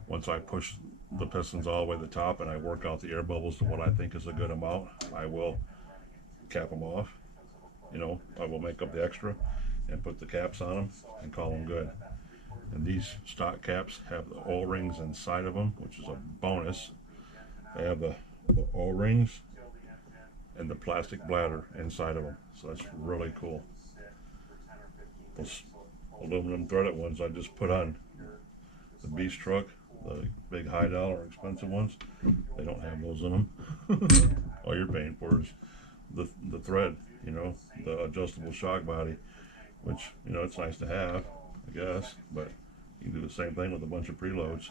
Once I push the pistons all the way to the top and I work out the air bubbles to what I think is a good amount, I will cap them off. You know, I will make up the extra and put the caps on them and call them good. And these stock caps have the O-rings inside of them, which is a bonus. They have the O-rings and the plastic bladder inside of them, so that's really cool. Those aluminum threaded ones I just put on the beast truck, the big high dollar expensive ones, they don't have those in them. All you're paying for is the thread, you know, the adjustable shock body, which, you know, it's nice to have, I guess, but you can do the same thing with a bunch of preloads.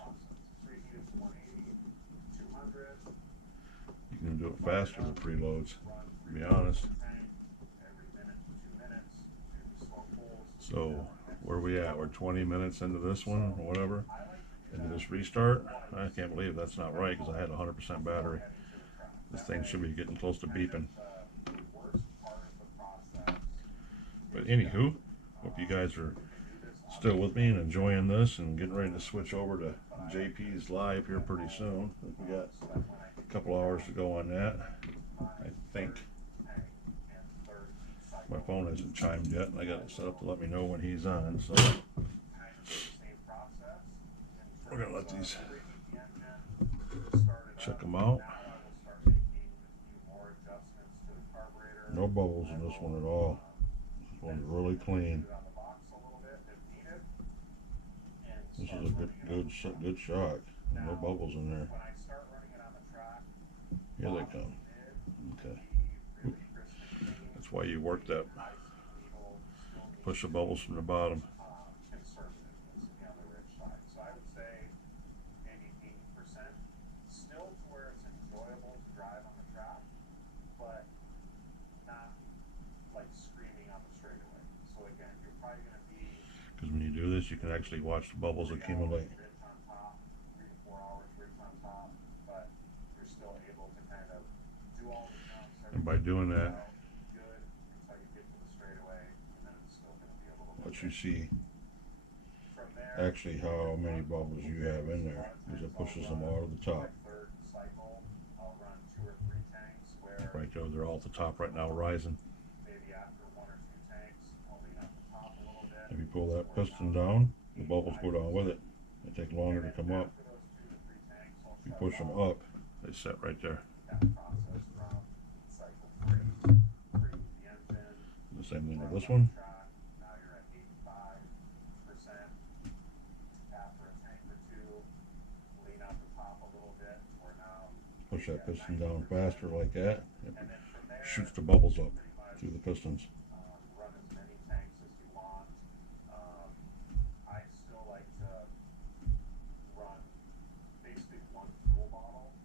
You can do it faster with preloads, to be honest. So, where are we at? We're 20 minutes into this one, or whatever, into this restart. I can't believe that's not right, because I had 100% battery. This thing should be getting close to beeping. But anywho, hope you guys are still with me and enjoying this and getting ready to switch over to JP's live here pretty soon. We got a couple hours to go on that, I think. My phone hasn't chimed yet, and I got it set up to let me know when he's on, so we're gonna let these check them out. No bubbles in this one at all. This one's really clean. This is a good shock. No bubbles in there. Here they come. Okay. That's why you work that. Push the bubbles from the bottom. Because when you do this, you can actually watch the bubbles accumulate. And by doing that, what you see actually how many bubbles you have in there, because it pushes them all to the top. Right there, they're all at the top right now, rising. If you pull that piston down, the bubbles go down with it. They take longer to come up. If you push them up, they set right there. The same thing with this one. Push that piston down faster like that. It shoots the bubbles up through the pistons. Run as many tanks as you want. I still like to run basically one fuel bottle,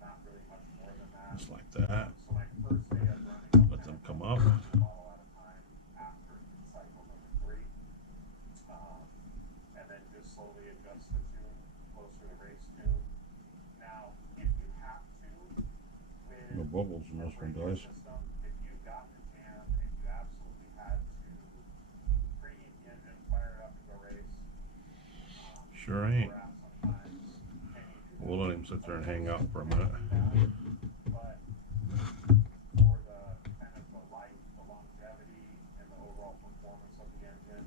not really much more than that. Just like that. So my first day of running, Let them come up. bottle at a time after cycle number 3, and then just slowly adjust the tune closer to race tune. Now, if you have to, with No bubbles in this one, guys. system, if you got in a jam and you absolutely had to preheat the engine, fire it up and go race, Sure ain't. perhaps sometimes, and you do We'll let him sit there and hang out for a minute. but for the kind of the life, the longevity, and the overall performance of the engine,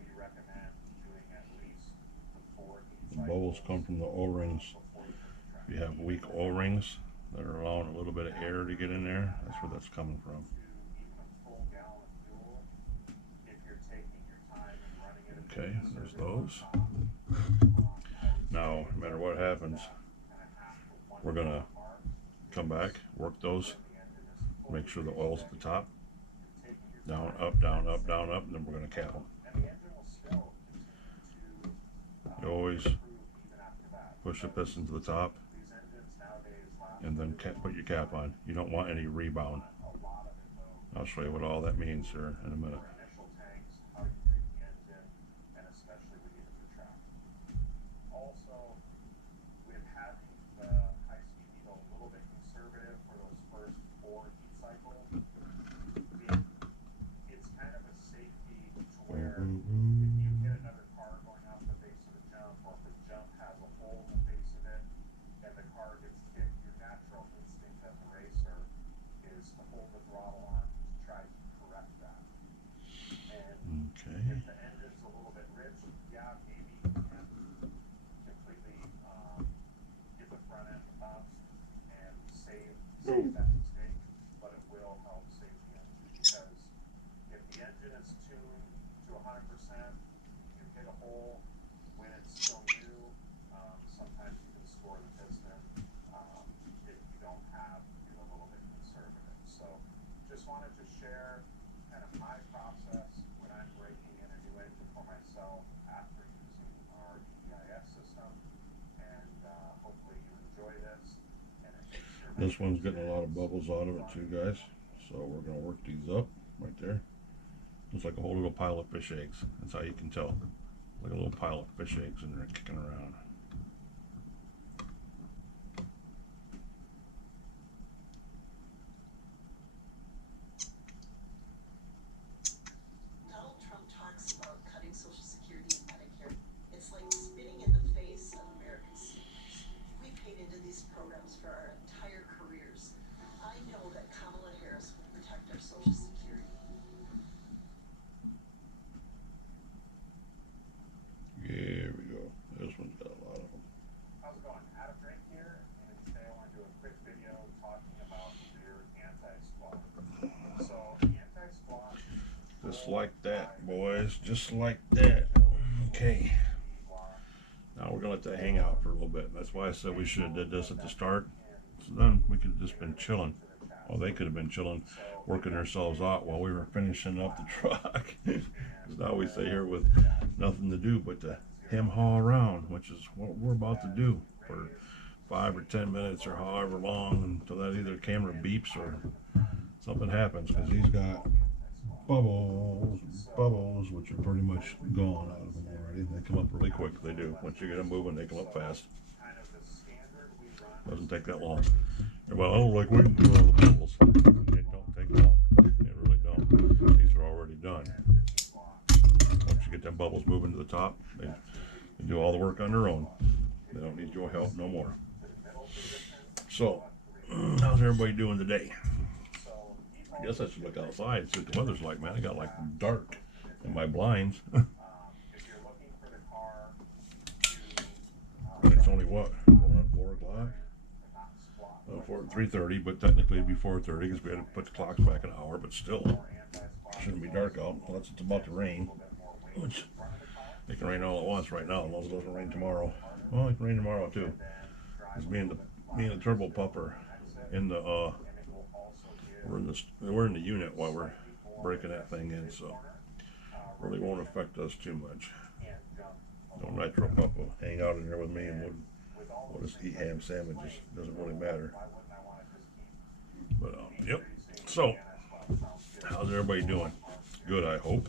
we recommend doing at least the 4 heat The bubbles cycles come from the O-rings. before you put the track. If you have weak O-rings that are allowing a little bit of air to get in there, that's where that's coming from. To even a full gallon of fuel, if you're taking your time and running it a bit Okay, there's conservative, those. Now, no matter what happens, kind of half to 1 we're gonna mark, come back, work those, the engine is make sure the oil's at the top, taking your down, up, down, up, down, up, and then we're gonna cap them. and the engine will still continue to You always improve even after that. push the piston to the top, These engines nowadays last and then put your cap on. You don't want any rebound. a lot of it though. I'll show you what all that means here in a minute. For initial tanks, how you treat the engine, and especially when you hit the track. Also, with having the high-speed needle a little bit conservative for those first 4 heat cycles, it's kind of a safety to where if you hit another car going off the face of the jump, or if the jump has a hole in the face of it, and the car gets hit, your natural instinct as a racer is to hold the throttle on to try to correct that. And Okay. if the engine's a little bit rich, yeah, maybe you can't completely get the front end up and save that mistake, but it will help save the engine, because if the engine is tuned to 100%, you hit a hole when it's still new, sometimes you can score the piston if you don't have, you're a little bit conservative. So just wanted to share kind of my process when I'm breaking in a new engine for myself after using our EIS system, and hopefully you enjoy this. And it makes your This one's getting a lot of bubbles out of it too, guys. So we're gonna work these up right there. Looks like a whole little pile of fish eggs. That's how you can tell. Like a little pile of fish eggs in there kicking around. Donald Trump talks about cutting Social Security and Medicare. It's like spitting in the face of American seniors. We paid into these programs for our entire careers. I know that Kamala Harris will protect our Social Security. Here we go. This one's got a lot of them. How's it going? Adam Drake here, and today I want to do a quick video talking about your anti-squat. So, the anti-squat, Just like that, boys. Just like that. Okay. Now we're gonna let that hang out for a little bit. That's why I said we should have did this at the start. So then we could have just been chilling. Well, they could have been chilling, working themselves out while we were finishing up the truck. Because now we stay here with nothing to do but to hem-haw around, which is what we're about to do for 5 or 10 minutes or however long until that either camera beeps or something happens. Because he's got bubbles, which are pretty much gone out of them already. They come up really quick. They do. Once you get them moving, they come up fast. kind of the standard we run. Doesn't take that long. Well, I don't like waiting for all the bubbles. They don't take long. They really don't. These are already done. Once you get them bubbles moving to the top, they do all the work on their own. They don't need your help no more. So, how's everybody doing today? I guess I should look outside and see what the weather's like, man. I got like dark in my blinds. If you're looking for the car to It's only what? Going on 4 o'clock? not squat, 3:30, but technically it'd be 4:30 because we had to put the clocks back an hour, but still. anti-squat, Shouldn't be dark out unless it's about to rain. Which it can rain all at once right now, as long as it doesn't rain tomorrow. Well, it can rain tomorrow too. Because me and the turbo pupper in the we're in the unit while we're breaking that thing in, so really won't affect us too much. No, Nitro Pup will hang out in there with me, and we'll just eat ham sandwiches. Doesn't really matter. But yep. So, how's everybody doing? Good, I hope.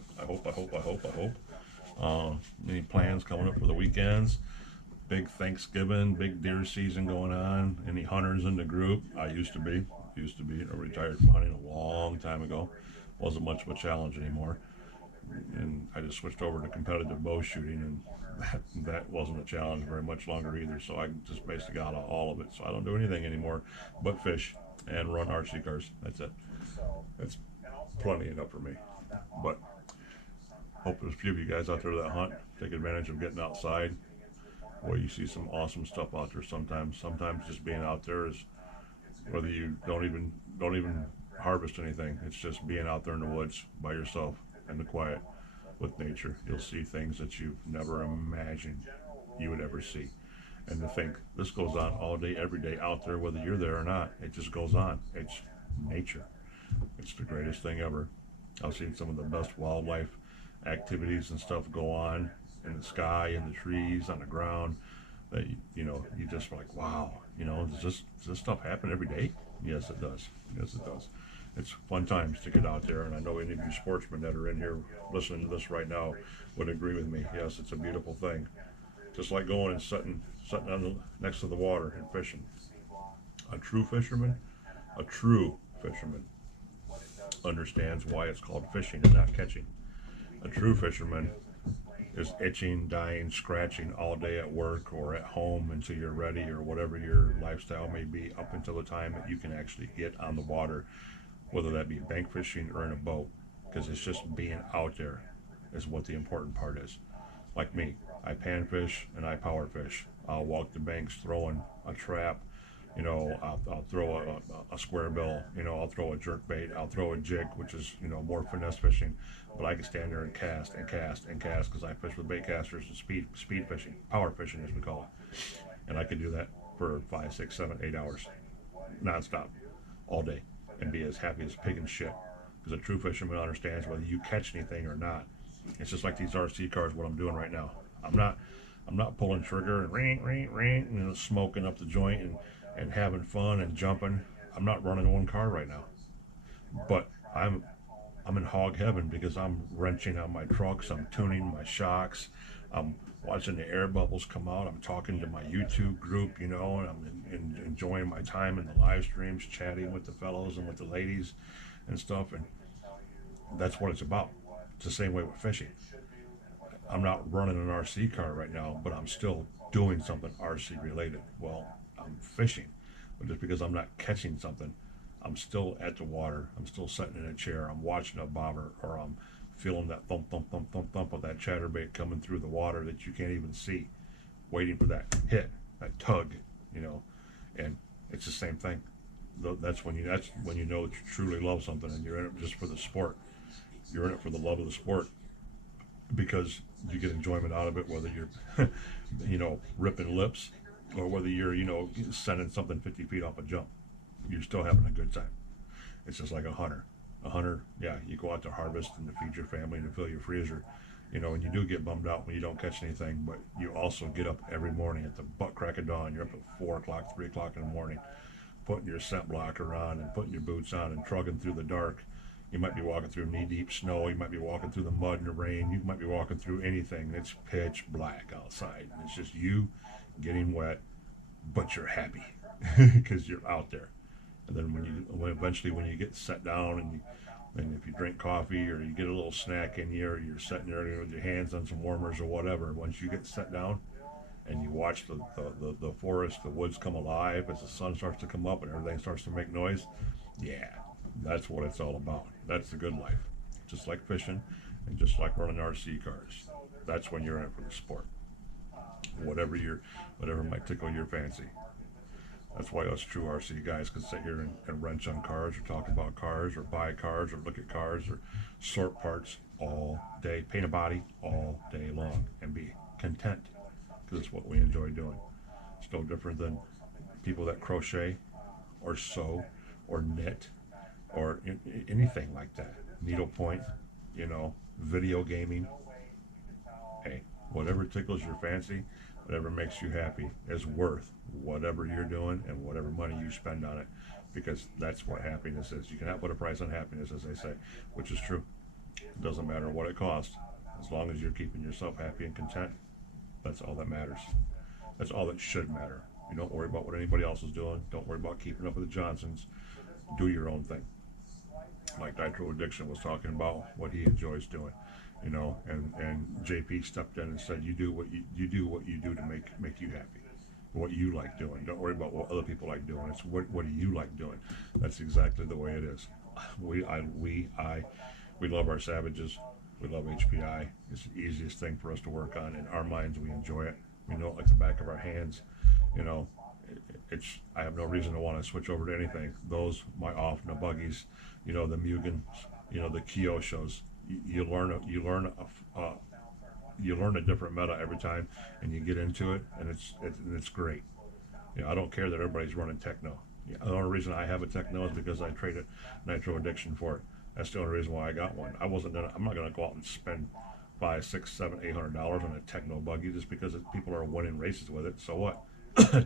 Any plans coming up for the weekends? Big Thanksgiving, big deer season going on. Any hunters in the group? I used to be. I retired from hunting a long time ago. Wasn't much of a challenge anymore. And I just switched over to competitive bow shooting, and that wasn't a challenge very much longer either. So I just basically got all of it. So I don't do anything anymore but fish and run RC cars. That's it. That's plenty enough for me. But hope there's a few of you guys out there that hunt. Take advantage of getting outside. Boy, you see some awesome stuff out there sometimes. Sometimes just being out there is, whether you don't even harvest anything, it's just being out there in the woods by yourself in the quiet with nature. You'll see things that you've never imagined you would ever see. And to think this goes on all day, every day out there, whether you're there or not, it just goes on. It's nature. It's the greatest thing ever. I've seen some of the best wildlife activities and stuff go on in the sky, in the trees, on the ground, that you just like, wow, does this stuff happen every day? Yes, it does. It's fun times to get out there, and I know any of you sportsmen that are in here listening to this right now would agree with me. Yes, it's a beautiful thing. Just like going and sitting next to the water and fishing. A true fisherman understands why it's called fishing and not catching. A true fisherman is itching, dying, scratching all day at work or at home until you're ready, or whatever your lifestyle may be, up until the time that you can actually get on the water, whether that be bank fishing or in a boat, because it's just being out there is what the important part is. Like me, I pan fish and I power fish. I'll walk the banks throwing a trap. I'll throw a square bill. I'll throw a jerk bait. I'll throw a jig, which is more finesse fishing. But I can stand there and cast because I fish with bait casters and speed fishing, power fishing as we call it. And I can do that for 5, 6, 7, 8 hours, nonstop, all day, and be as happy as a pig in shit. Because a true fisherman understands whether you catch anything or not. It's just like these RC cars. What I'm doing right now. I'm not pulling trigger and ring, smoking up the joint and having fun and jumping. I'm not running one car right now, but I'm in hog heaven because I'm wrenching on my trucks. I'm tuning my shocks. I'm watching the air bubbles come out. I'm talking to my YouTube group, and I'm enjoying my time in the live streams, chatting with the fellows and with the ladies and stuff. And that's what it's about. It's the same way with fishing. I'm not running an RC car right now, but I'm still doing something RC related. Well, I'm fishing, but just because I'm not catching something, I'm still at the water. I'm still sitting in a chair. I'm watching a bobber, or I'm feeling that thump, thump, thump, thump, thump of that chatterbait coming through the water that you can't even see, waiting for that hit, that tug, and it's the same thing. That's when you know that you truly love something, and you're in it just for the sport. You're in it for the love of the sport, because you get enjoyment out of it, whether you're, ripping lips, or whether you're, sending something 50 feet off a jump. You're still having a good time. It's just like a hunter. Yeah, you go out to harvest and to feed your family and to fill your freezer, and you do get bummed out when you don't catch anything, but you also get up every morning at the butt crack of dawn. You're up at 4 o'clock, 3 o'clock in the morning, putting your scent blocker on and putting your boots on and trucking through the dark. You might be walking through knee-deep snow. You might be walking through the mud and the rain. You might be walking through anything. It's pitch black outside. It's just you getting wet, but you're happy because you're out there. And then when you get set down, and if you drink coffee or you get a little snack in you, or you're sitting there with your hands on some warmers or whatever, once you get set down and you watch the forest, the woods come alive as the sun starts to come up and everything starts to make noise, yeah, that's what it's all about. That's the good life. Just like fishing and just like running RC cars. That's when you're in it for the sport. Whatever might tickle your fancy. That's why us true RC guys can sit here and wrench on cars, or talk about cars, or buy cars, or look at cars, or sort parts all day, paint a body all day long, and be content, because it's what we enjoy doing. It's no different than people that crochet or sew or knit or anything like that. Needlepoint, video gaming. Hey, whatever tickles your fancy, whatever makes you happy is worth whatever you're doing and whatever money you spend on it, because that's what happiness is. You cannot put a price on happiness, as they say, which is true. It doesn't matter what it costs, as long as you're keeping yourself happy and content. That's all that matters. That's all that should matter. You don't worry about what anybody else is doing. Don't worry about keeping up with the Johnsons. Do your own thing. Like Nitro Addiction was talking about what he enjoys doing, and JP stepped in and said, you do what you do to make you happy, what you like doing. Don't worry about what other people like doing. It's what do you like doing. That's exactly the way it is. We love our Savages. We love HPI. It's the easiest thing for us to work on. In our minds, we enjoy it. We know it like the back of our hands. I have no reason to want to switch over to anything. Those, my the buggies, the Mugans, the Kyoshos. You learn a different meta every time, and you get into it, and it's great. I don't care that everybody's running techno. The only reason I have a techno is because I traded Nitro Addiction for it. That's the only reason why I got one. I'm not gonna go out and spend $500, $600, $700, $800 on a techno buggy just because people are winning races with it. So what?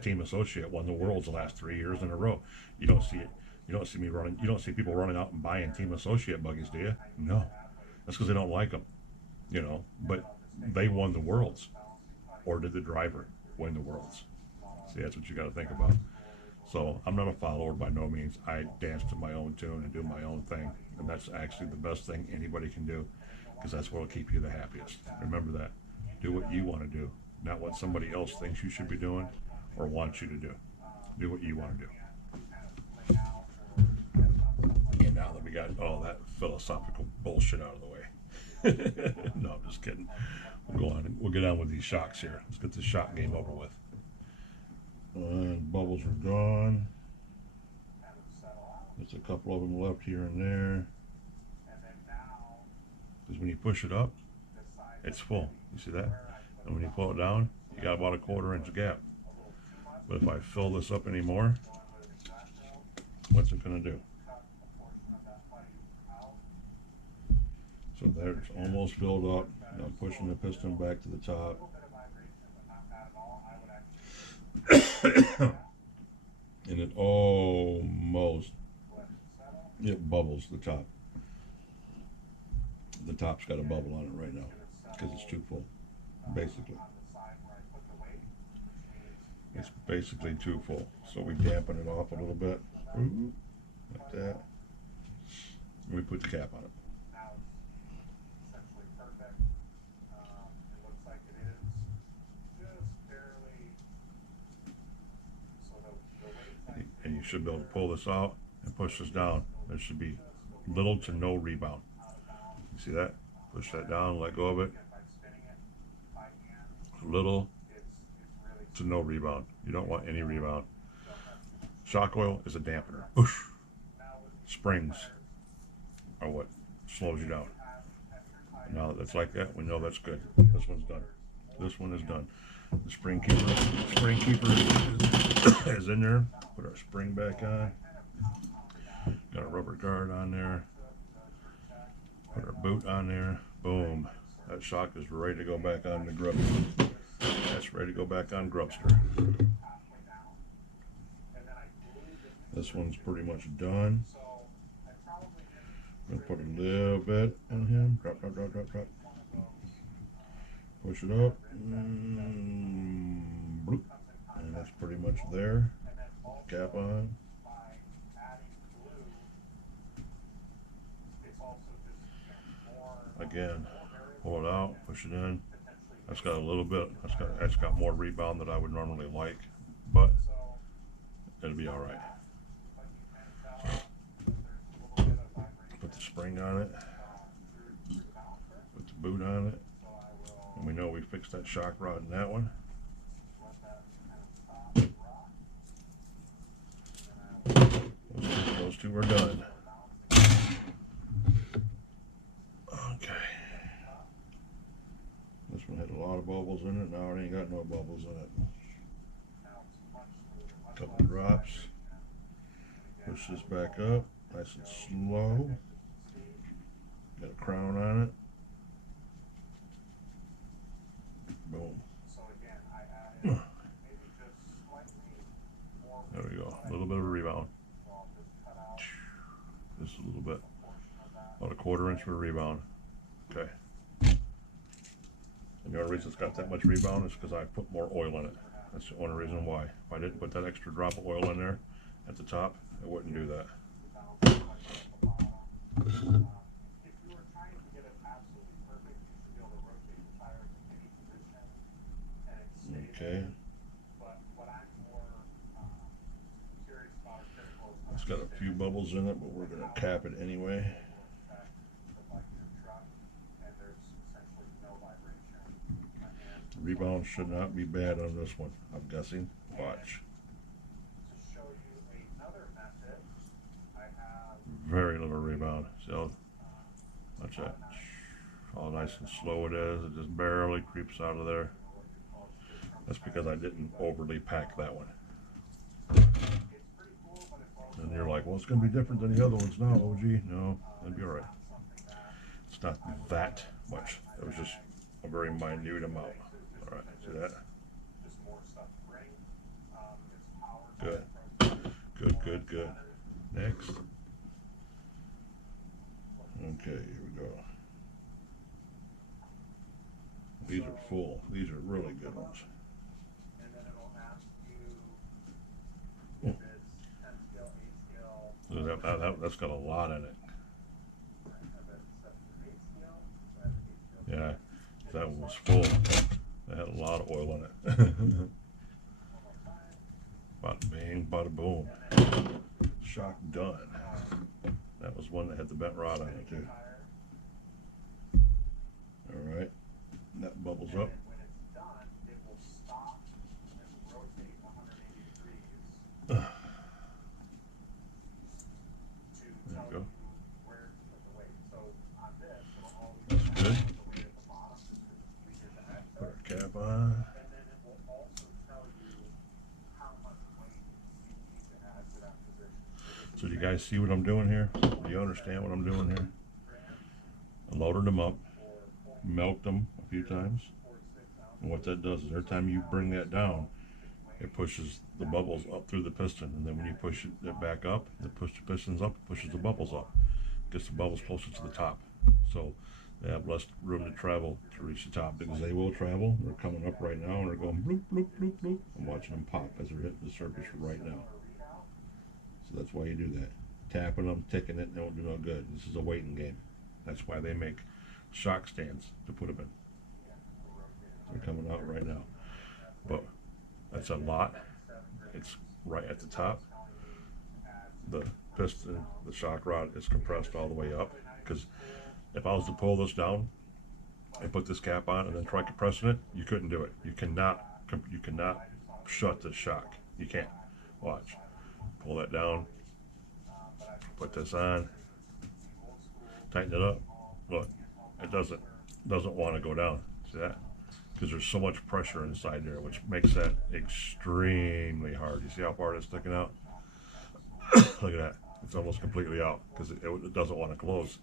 Team Associate won the worlds the last 3 years in a row. You don't see it. You don't see me running. You don't see people running out and buying Team Associate buggies, do you? No, that's because they don't like them. But they won the worlds, or did the driver win the worlds? See, that's what you got to think about. So I'm not a follower by no means. I dance to my own tune and do my own thing, and that's actually the best thing anybody can do, because that's what will keep you the happiest. Remember that. Do what you want to do, not what somebody else thinks you should be doing or wants you to do. Do what you want to do. And now that we got all that philosophical bullshit out of the way. No, I'm just kidding. We'll go on and we'll get on with these shocks here. Let's get this shock game over with. Bubbles are gone. There's a couple of them left here and there. Because when you push it up, it's full. You see that? And when you pull it down, you got about a 1/4 inch gap. But if I fill this up anymore, what's it going to do? So there, it's almost filled up. Now I'm pushing the piston back to the top. And it bubbles the top. The top's got a bubble on it right now because it's too full, basically. It's basically too full. So we dampen it off a little bit, like that. And we put the cap on it. And you should be able to pull this out and push this down. There should be little to no rebound. You see that? Push that down, let go of it. Little to no rebound. You don't want any rebound. Shock oil is a dampener. Whoosh. Springs are what slows you down. Now that it's like that, we know that's good. This one's done. This one is done. The spring keeper is in there. Put our spring back on. Got a rubber guard on there. Put our boot on there. Boom. That shock is ready to go back on the Grubby. That's ready to go back on Grubster. This one's pretty much done. I'm gonna put a little bit on him. Drop. Push it up. Bloop. And that's pretty much there. Cap on. Again, pull it out, push it in. That's got a little bit. That's got more rebound than I would normally like, but it'll be all right. Put the spring on it. Put the boot on it. And we know we fixed that shock rod in that one. Those two are done. Okay. This one had a lot of bubbles in it. Now it ain't got no bubbles in it. Couple drops. Push this back up. Nice and slow. Got a crown on it. Boom. So again, I added maybe just slightly more. There we go. A little bit of a rebound. So I'll just cut out Just a little bit. a portion of that. About a 1/4 inch for a rebound. Okay. And the only reason it's got that much rebound is because I put more oil in it. That's the only reason why. If I didn't put that extra drop of oil in there at the top, it wouldn't do that. If you were trying to get it absolutely perfect, you should be able to rotate the tires in any position and it stays Okay. in. But what I'm more curious about or critical is It's got a few bubbles in it, but we're gonna cap it anyway. like your truck, and there's essentially no vibration. And Rebound should not be bad on this one, I'm guessing. Watch. to show you another method, I have Very little rebound. So watch that. How nice and slow it is. It just barely creeps out of there. That's because I didn't overly pack that one. it's pretty cool, but it's also And you're like, well, it's gonna be different than the other ones now, OG. No, that'd be alright. something that It's not that much. It was just a very minute amount. Alright, see that? just more stuff to bring. It's power. Good. Good. Next. Okay, here we go. These are full. These are really good ones. And then it'll ask you Oh. if it's 10 scale, 8 scale, That's got a lot in it. if it's 7 to 8 scale, so I have 8 scale. Yeah, that one was full. It had a lot of oil in it. One more time. Bada bing, bada boom. Shock done. That was one that had the bent rod on it too. Tire. Alright, that bubbles And up. then when it's done, it will stop and rotate 180 degrees There to you tell go. you where to put the weight. So on this, it'll always That's have good. the weight at the bottom just because we did the Put excess. our cap on. And then it will also tell you how much weight you need to add to that position. So do you guys see what I'm doing here? Do you understand what I'm doing here? I loaded them up, milked them a few times. And what that does is every time you bring that down, it pushes the bubbles up through the piston. And then when you push it back up, it pushes the pistons up, it pushes the bubbles up. Gets the bubbles closer to the top. So they have less room to travel to reach the top because they will travel. They're coming up right now and they're going bloop, bloop, bloop, bloop. I'm watching them pop as they're hitting the surface right now. So that's why you do that. Tapping them, ticking it, they won't do no good. This is a waiting game. That's why they make shock stands to put them in. They're coming out right now. But that's a lot. It's right at the top. The piston, the shock rod is compressed all the way up. Because if I was to pull this down and put this cap on and then try compressing it, you couldn't do it. You cannot shut the shock. You can't. Watch. Pull that down. Put this on. Tighten it up. Look, it doesn't want to go down. See that? Because there's so much pressure inside there, which makes that extremely hard. You see how far it's sticking out? Look at that. It's almost completely out because it doesn't want to close.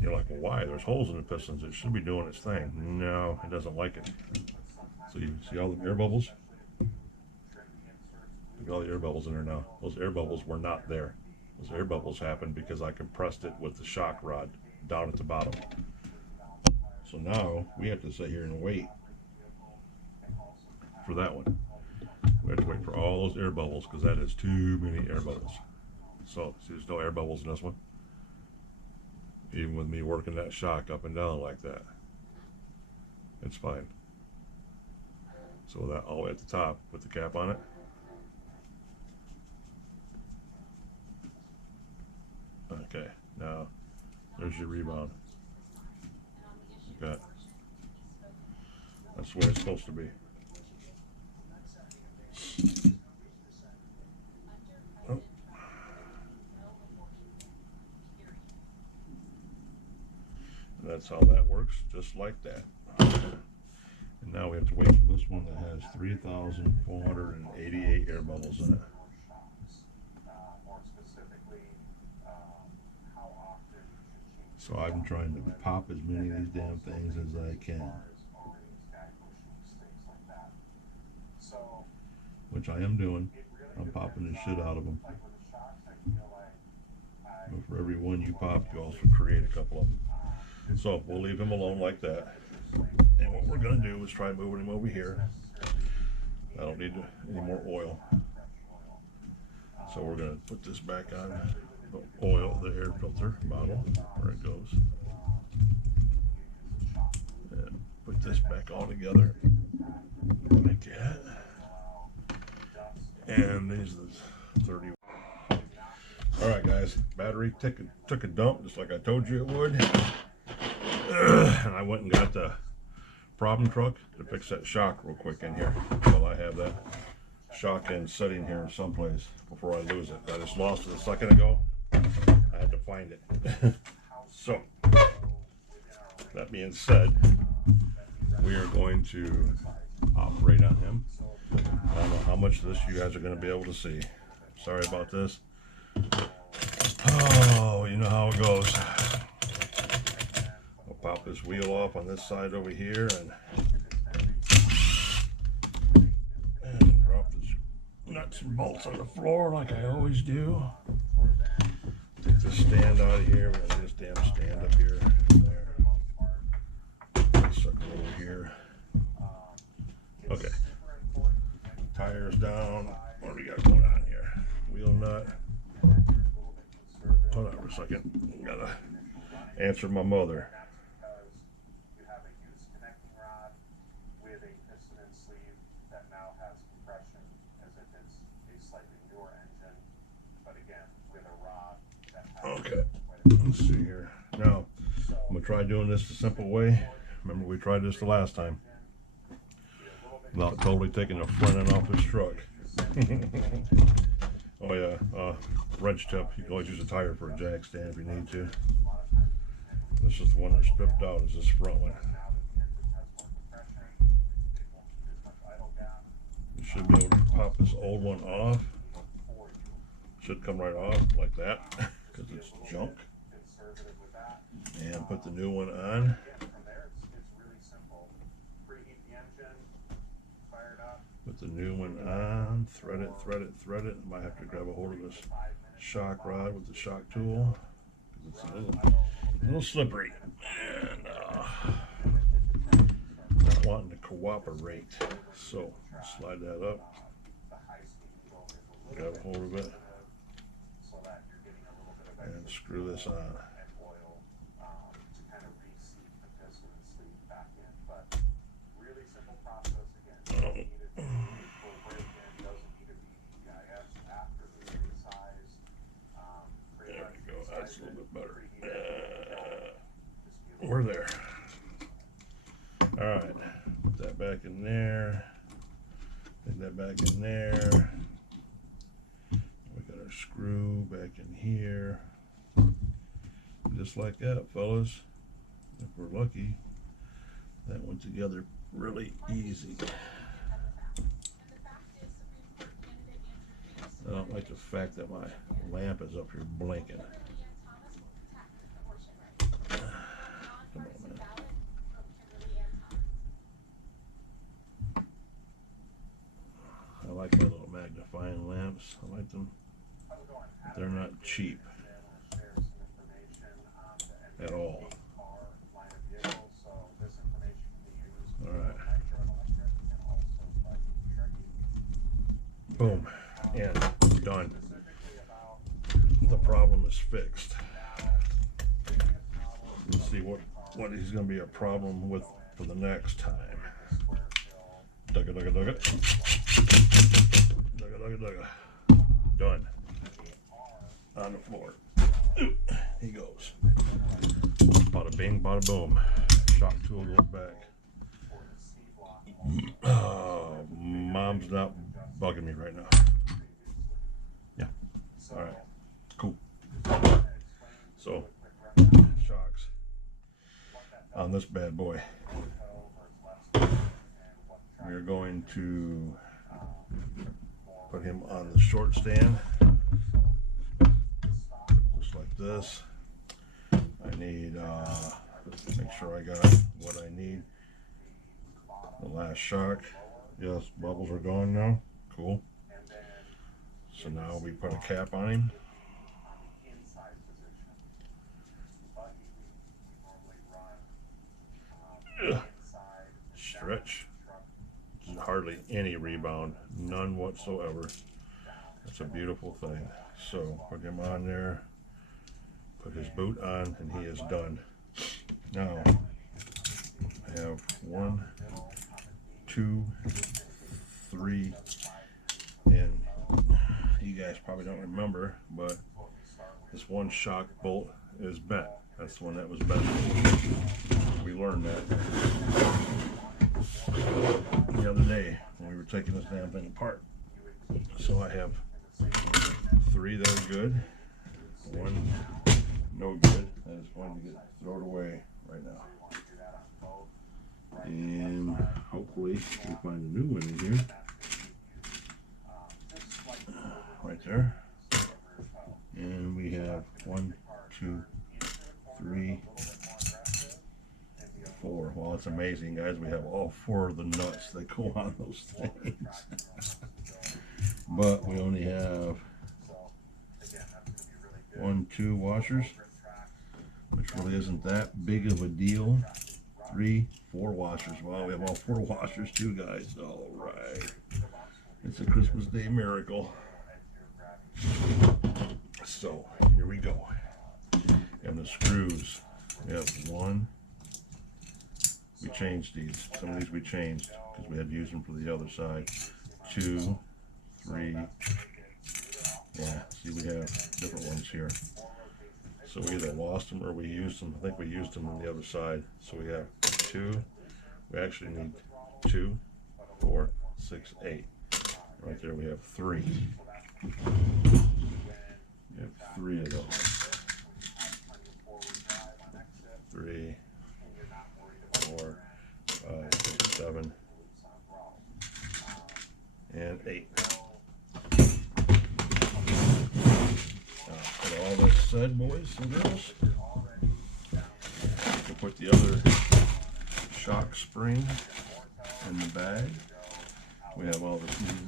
You're like, well, why? There's holes in the pistons. It should be doing its thing. No, it doesn't like it. So you see all the air bubbles? Look at all the air bubbles in there now. Those air bubbles were not there. Those air bubbles happened because I compressed it with the shock rod down at the bottom. So now we have to sit here and wait for that one. We have to wait for all those air bubbles because that is too many air bubbles. So see, there's no air bubbles in this one. Even with me working that shock up and down like that, it's fine. So that all the way at the top, put the cap on it. Okay, now there's your rebound. Okay. That's the way it's supposed to be. Oh. And that's how that works, just like that. And now we have to wait for this one that has 3,488 air bubbles in it. More specifically, So I'm trying to pop as many of these damn things as I can, which I am doing. I'm popping the shit out of them. But for every one you pop, you also create a couple of them. So we'll leave him alone like that. And what we're going to do is try moving him over here. I don't need any more oil. So we're going to put this back on the oil, the air filter bottle, where it goes. And put this back all together like that. And these are the 30. Alright guys, battery took a dump just like I told you it would. And I went and got the problem truck to fix that shock real quick in here. Well, I have that shock end sitting here someplace before I lose it. I just lost it a second ago. I had to find it. So, that being said, we are going to operate on him. I don't know how much of this you guys are going to be able to see. Sorry about this. Oh, you know how it goes. I'll pop this wheel off on this side over here and drop this nuts and bolts on the floor like I always do. Take this stand out of here. We're going to this damn stand up here. There. Sucker over here. Okay. Tires down. What do we got going on here? Wheel nut. Hold on for a second. Gotta answer my mother. You have a used connecting rod with a piston and sleeve that now has compression as if it's a slightly newer engine, but again with a rod that has Okay. Let's see here. Now I'm gonna try doing this the simple way. Remember we tried this the last time. Without totally taking the front end off this truck. Oh yeah, wrench tip. You can always use a tire for a jack stand if you need to. This is the one that's stripped out, is this front one. You should be able to pop this old one off. Should come right off like that, because it's junk. And put the new one on. Put the new one on, thread it. Might have to grab a hold of this shock rod with the shock tool, because it's a little slippery. And not wanting to cooperate. So, slide that up. Grab a hold of it. And screw this on. That's a little bit better. We're there. Alright, put that back in there. Put that back in there. We got our screw back in here. Just like that, fellas. If we're lucky, that went together really easy. I don't like the fact that my lamp is up here blinking. Come on, man. I like my little magnifying lamps. I like them. They're not cheap at all. Alright. Boom. And done. The problem is fixed. Let's see what is going to be a problem with for the next time. Dugga. Done. On the floor. He goes. Bada bing, bada boom. Shock tool goes back. Oh, mom's not bugging me right now. Yeah. Alright. Cool. So, shocks on this bad boy. We're going to put him on the short stand. Just like this. I I need, make sure I got what I need. The last shock. Yes, bubbles are gone now. Cool. So now we put a cap on him. Ugh. Stretch. Hardly any rebound. None whatsoever. That's a beautiful thing. So put him on there. Put his boot on, and he is done. Now I have 1, 2, 3, and you guys probably don't remember, but this one shock bolt is bent. That's the one that was bent. We learned that the other day when we were taking this damn thing apart. So I have 3 that are good, 1 no good that is going to get thrown away right now. And hopefully we'll find a new one in here. Right there. And we have 1, 2, 3, 4. Well, it's amazing, guys. We have all 4 of the nuts that go on those things. But we only have 1, 2 washers, which really isn't that big of a deal. 3, 4 washers. Wow, we have all 4 washers too, guys. All right. It's a Christmas Day miracle. So, here we go. And the screws. We have 1. We changed these. Some of these we changed because we had to use them for the other side. 2, 3. Yeah, see, we have different ones here. So we either lost them or we used them. I think we used them on the other side. So we have 2. We actually need 2, 4, 6, 8. Right there we have 3. We have 3 of those. 3, 4, 5, 6, 7, and 8. With all that said, boys and girls, we'll put the other shock spring in the bag. We have all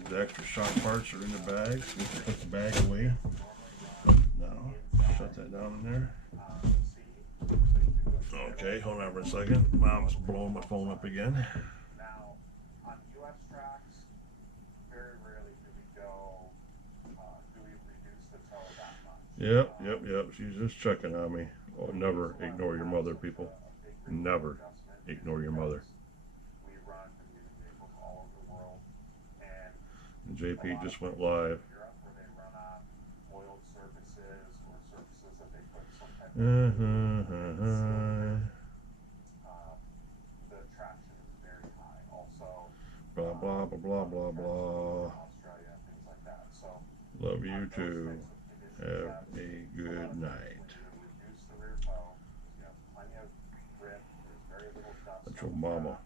the extra shock parts are in the bag. So we can put the bag away. Now, shut that down in there. Okay, hold on for a second. Mom's blowing my phone up again. Now, on US tracks, very rarely do we go, do we reduce the tow that much? Yep. She's just checking on me. Oh, never ignore your mother, people. Never ignore your mother. We run commuting vehicles all over the world, and JP just went live. Europe where they run on oiled surfaces or surfaces that they put some type of the traction is very high. Also, Blah blah blah blah blah blah. Australia, things like that. So Love you too. Have a good night. reduce the rear toe. You have plenty of grip. There's very little dust. That's your mama.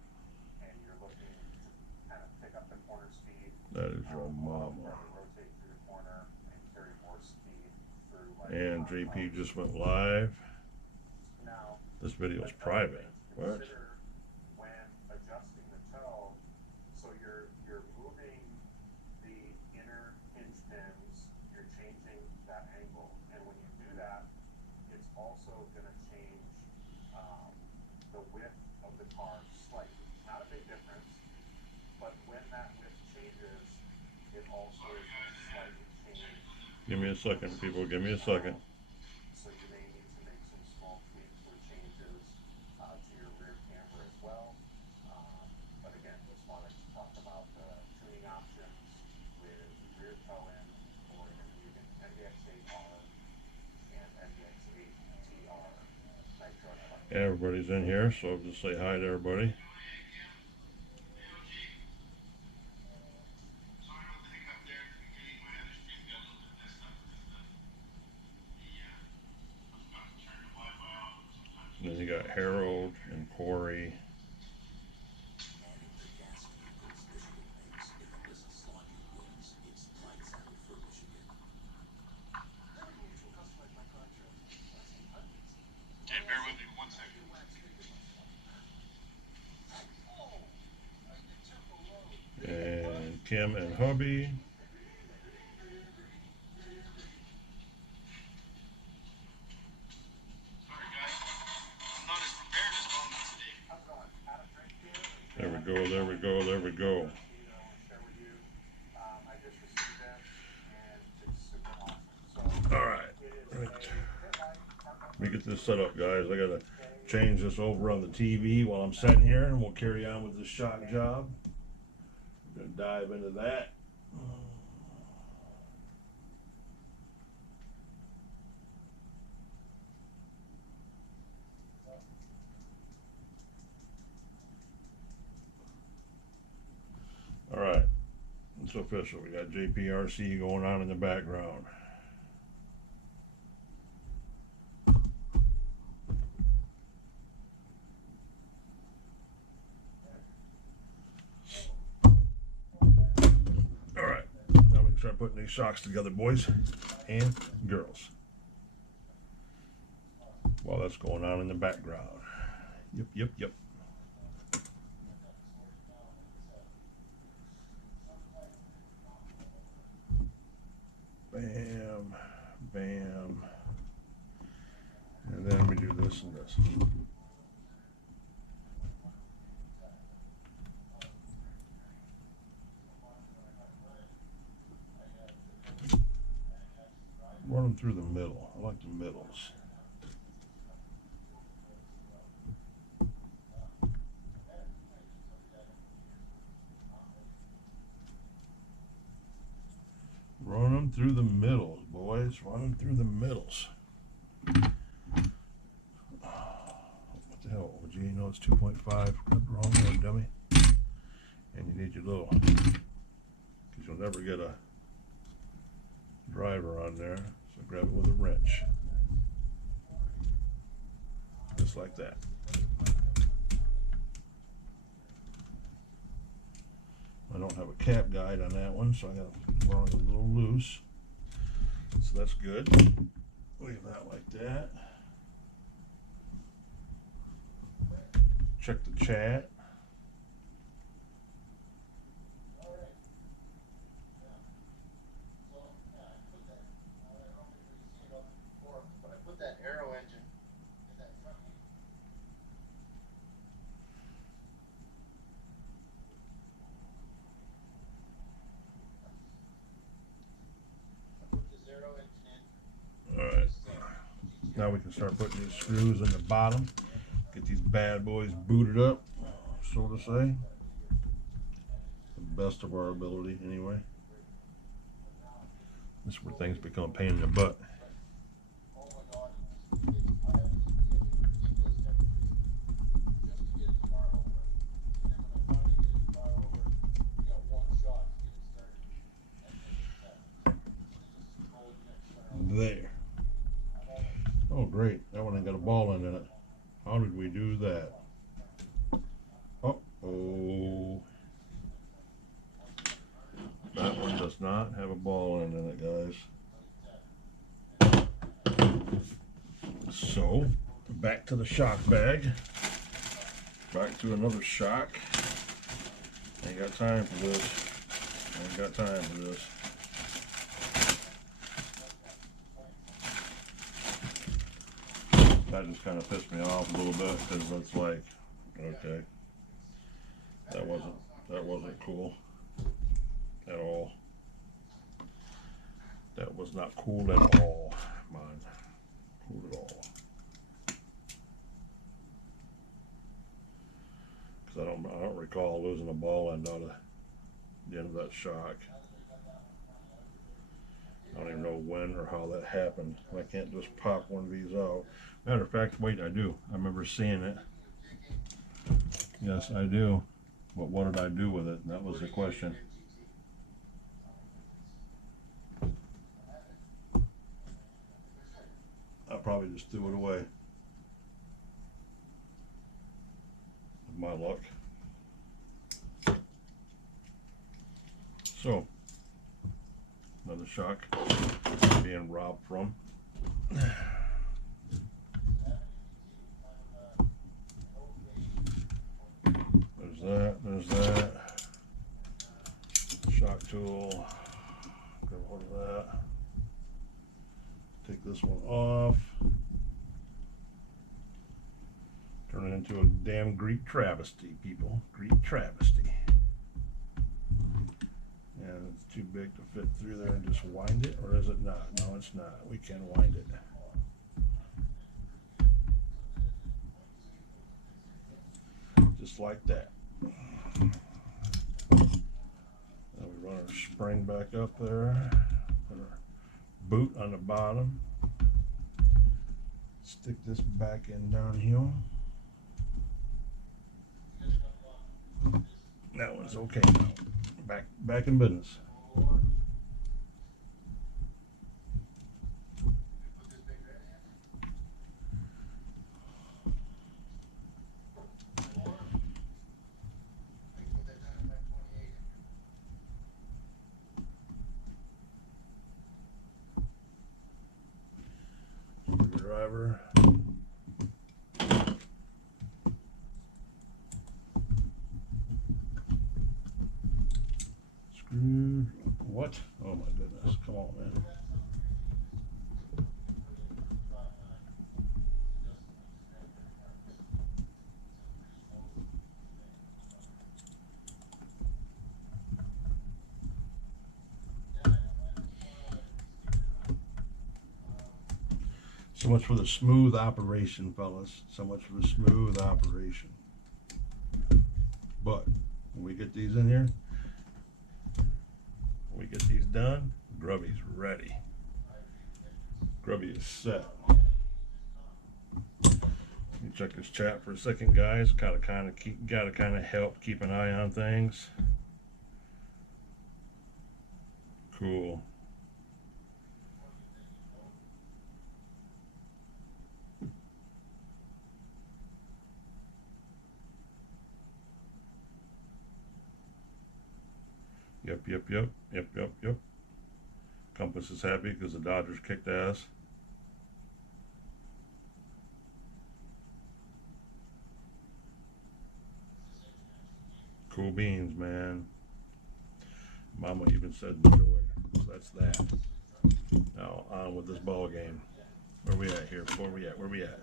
And you're looking to kind of pick up the corner speed. That is your mama. Rotate through the corner and carry more speed through. And JP just went live. Now, This video is private. What? consider when adjusting the toe, so you're moving the inner hinge pins, you're changing that angle, and when you do that, it's also going to change the width of the car slightly. Not a big difference, but when that width changes, it also is going to slightly change. Give me a second, people. Give me a second. So you may need to make some small tweaks or changes to your rear camber as well. But again, just wanted to talk about the tuning options with rear toe-in for using NDX8R and NDX8TR Nitro. Everybody's in here, so I'll just say hi to everybody. And then you got Harold and Corey. And Kim and hubby. Sorry guys, I'm not as prepared as normal today. How's it going? Out of drink here? There we go, there we go, there we go. I want to share with you. I just received it, and it's super awesome. So All right, it is let me, a pit light let me get this set up, guys. I gotta change this over on the TV while I'm sitting here, and we'll carry on with this shock job. We're gonna dive into that. All right, it's official. We got JPRC going on in the background. All right, now we can start putting these shocks together, boys and girls. While that's going on in the background. Yep, yep, yep. Bam, bam. And then we do this and this. Run them through the middle. I like the middles. Run them through the middles, boys. Run them through the middles. What the hell? Would you know it's 2.5? Got the wrong one, dummy. And you need your little, because you'll never get a driver on there. So grab it with a wrench. Just like that. I don't have a cap guide on that one, so I got to run it a little loose. So that's good. Leave that like that. Check the chat. But I put that aero engine in that front. I put the zero engine in. All right. Now we can start putting these screws in the bottom. Get these bad boys booted up, so to say. The best of our ability, anyway. This is where things become a pain in the butt. Oh my God, I have to keep getting ridiculous temperatures just to get it to bar over. And then when I finally get it to bar over, we got one shot to get it started. And just roll the next round. There. Oh, great. That one ain't got a ball end in it. How did we do that? Uh-oh. That one does not have a ball end in it, guys. So, back to the shock bag. Back to another shock. Ain't got time for this. Ain't got time for this. That just kind of pissed me off a little bit because it's like, okay, that wasn't cool at all. That was not cool at all, man. Cool at all. Because I don't recall losing a ball end out of the end of that shock. I don't even know when or how that happened. I can't just pop one of these out. Matter of fact, wait, I do. I remember seeing it. Yes, I do. But what did I do with it? That was the question. I probably just threw it away. With my luck. So, another shock being robbed from. There's that. tool. Grab hold of that. Take this one off. Turn it into a damn Greek travesty, people. Greek travesty. And it's too big to fit through there and just wind it, or is it not? No, it's not. We can wind it. Just like that. Now we run our spring back up there. Put our boot on the bottom. Stick this back in down here. That one's okay now. Back in business. Screwdriver. What? Oh my goodness. Come on, man. So much for the smooth operation, fellas. So much for the smooth operation. But when we get these in here, we get these done, Grubby's ready. Grubby is set. Let me check this chat for a second, guys. Gotta kind of help keep an eye on things. Cool. Yep. Compass is happy because the Dodgers kicked ass. Cool beans, man. Mama even said enjoy. So that's that. Now on with this ball game. Where we at here? Where we at?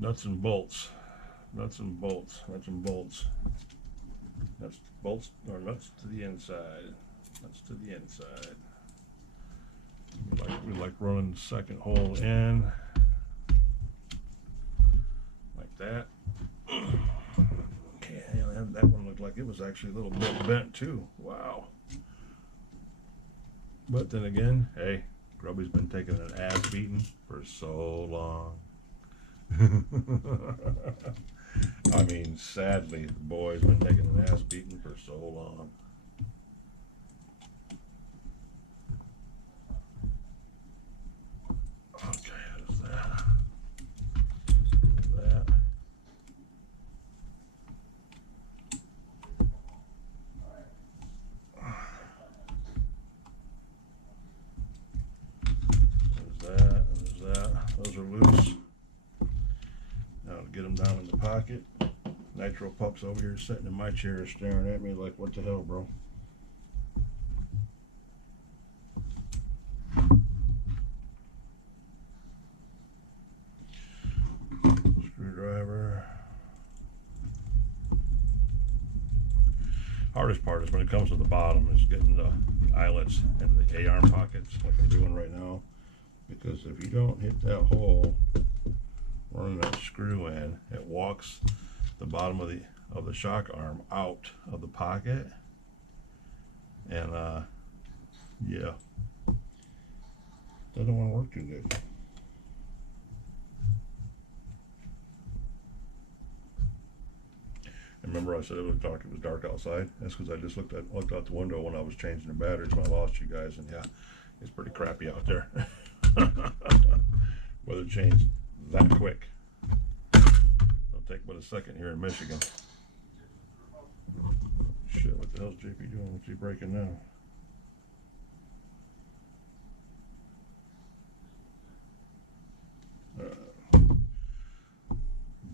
Nuts and bolts. Nuts and bolts. Nuts bolts or nuts to the inside. Nuts to the inside. We like running the second hole in. Like that. Okay, that one looked like it was actually a little bit bent too. Wow. But then again, hey, Grubby's been taking an ass beating for so long. I mean, sadly, the boy's been taking an ass beating for so long. Okay, there's that. That. There's that. Those are loose. Now to get them down in the pocket. Nitro Pup's over here sitting in my chair staring at me like, what the hell, bro? Screwdriver. Hardest part is when it comes to the bottom is getting the eyelets into the A-arm pockets like I'm doing right now. Because if you don't hit that hole, running that screw in, it walks the bottom of the shock arm out of the pocket, and yeah, doesn't want to work too good. And remember I said it was dark outside? That's because I just looked out the window when I was changing the batteries when I lost you guys, and yeah, it's pretty crappy out there. Weather changed that quick. It'll take but a second here in Michigan. Shit, what the hell's JP doing? What's he breaking now?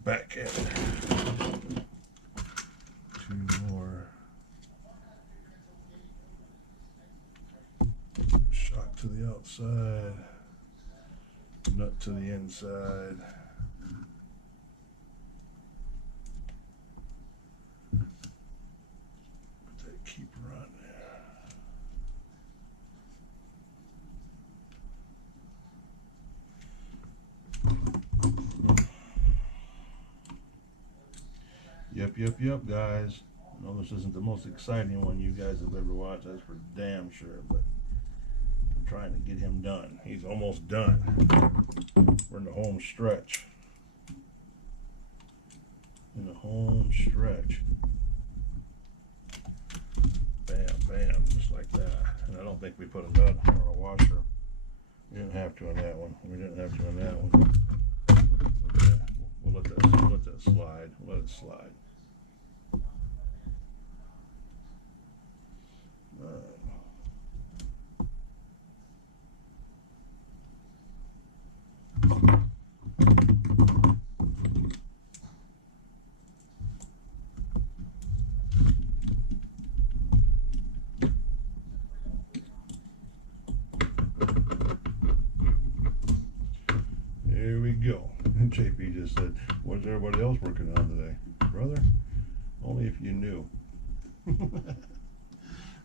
Back at it. Two more. outside, nut to the inside. Put that keeper on there. Yep, guys. I know this isn't the most exciting one you guys have ever watched, that's for damn sure, but I'm trying to get him done. He's almost done. We're in the home stretch. In the home stretch. Bam, just like that. And I don't think we put a nut or a washer. We didn't have to on that one. Okay. We'll let that slide. Let it slide. There we go. JP just said, "What's everybody else working on today?" Brother, only if you knew.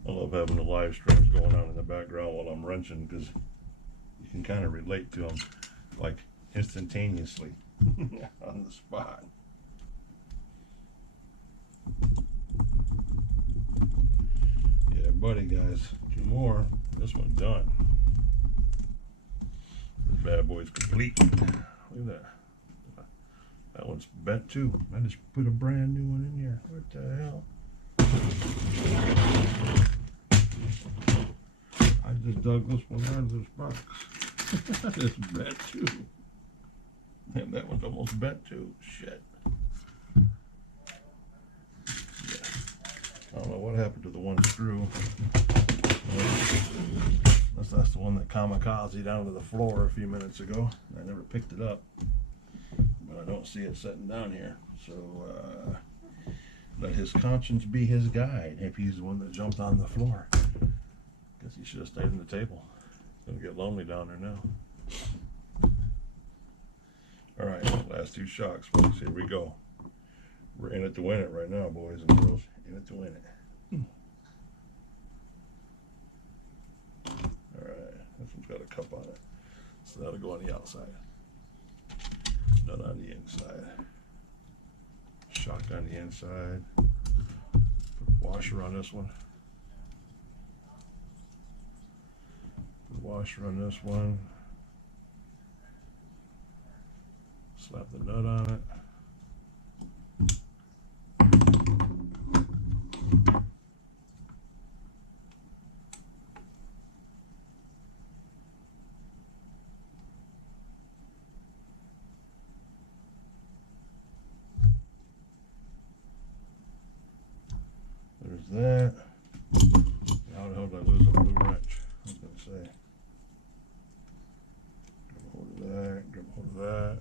I love having the live streams going on in the background while I'm wrenching, because you can kind of relate to them like instantaneously on the spot. Yeah, buddy, guys. 2 more. This one's done. This bad boy's complete. Look at that. That one's bent too. I just put a brand new one in here. What the hell? I just dug this one out of this box. It's bent too. And that one's almost bent too. Shit. Yeah. I don't know what happened to the one screw. Unless that's the one that kamikaze down to the floor a few minutes ago. I never picked it up. But I don't see it sitting down here. So, let his conscience be his guide if he's the one that jumped on the floor. Guess he should have stayed on the table. It's gonna get lonely down there now. Alright, last 2 shocks, folks. Here we go. We're in it to win it right now, boys and girls. In it to win it. Alright, this one's got a cup on it. So that'll go on the outside. None on the inside. Shock on the inside. Put a washer on this one. Put a washer on this one. Slap the nut on it. There's that. How the hell did I lose a blue wrench? I was gonna say. Grab hold of that, grab hold of that.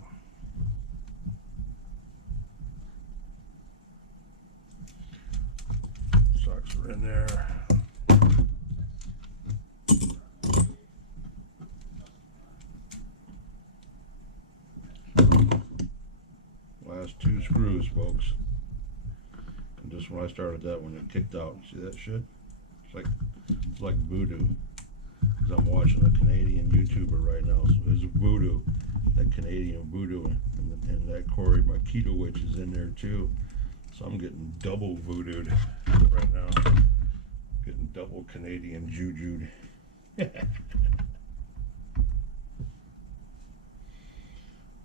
Socks are in there. Last 2 screws, folks. And just when I started that one, it kicked out. See that shit? It's like voodoo. Because I'm watching a Canadian YouTuber right now. So there's voodoo, that Canadian voodoo, and that Corey Makitowicz is in there too. So I'm getting double voodooed right now. Getting double Canadian jujued.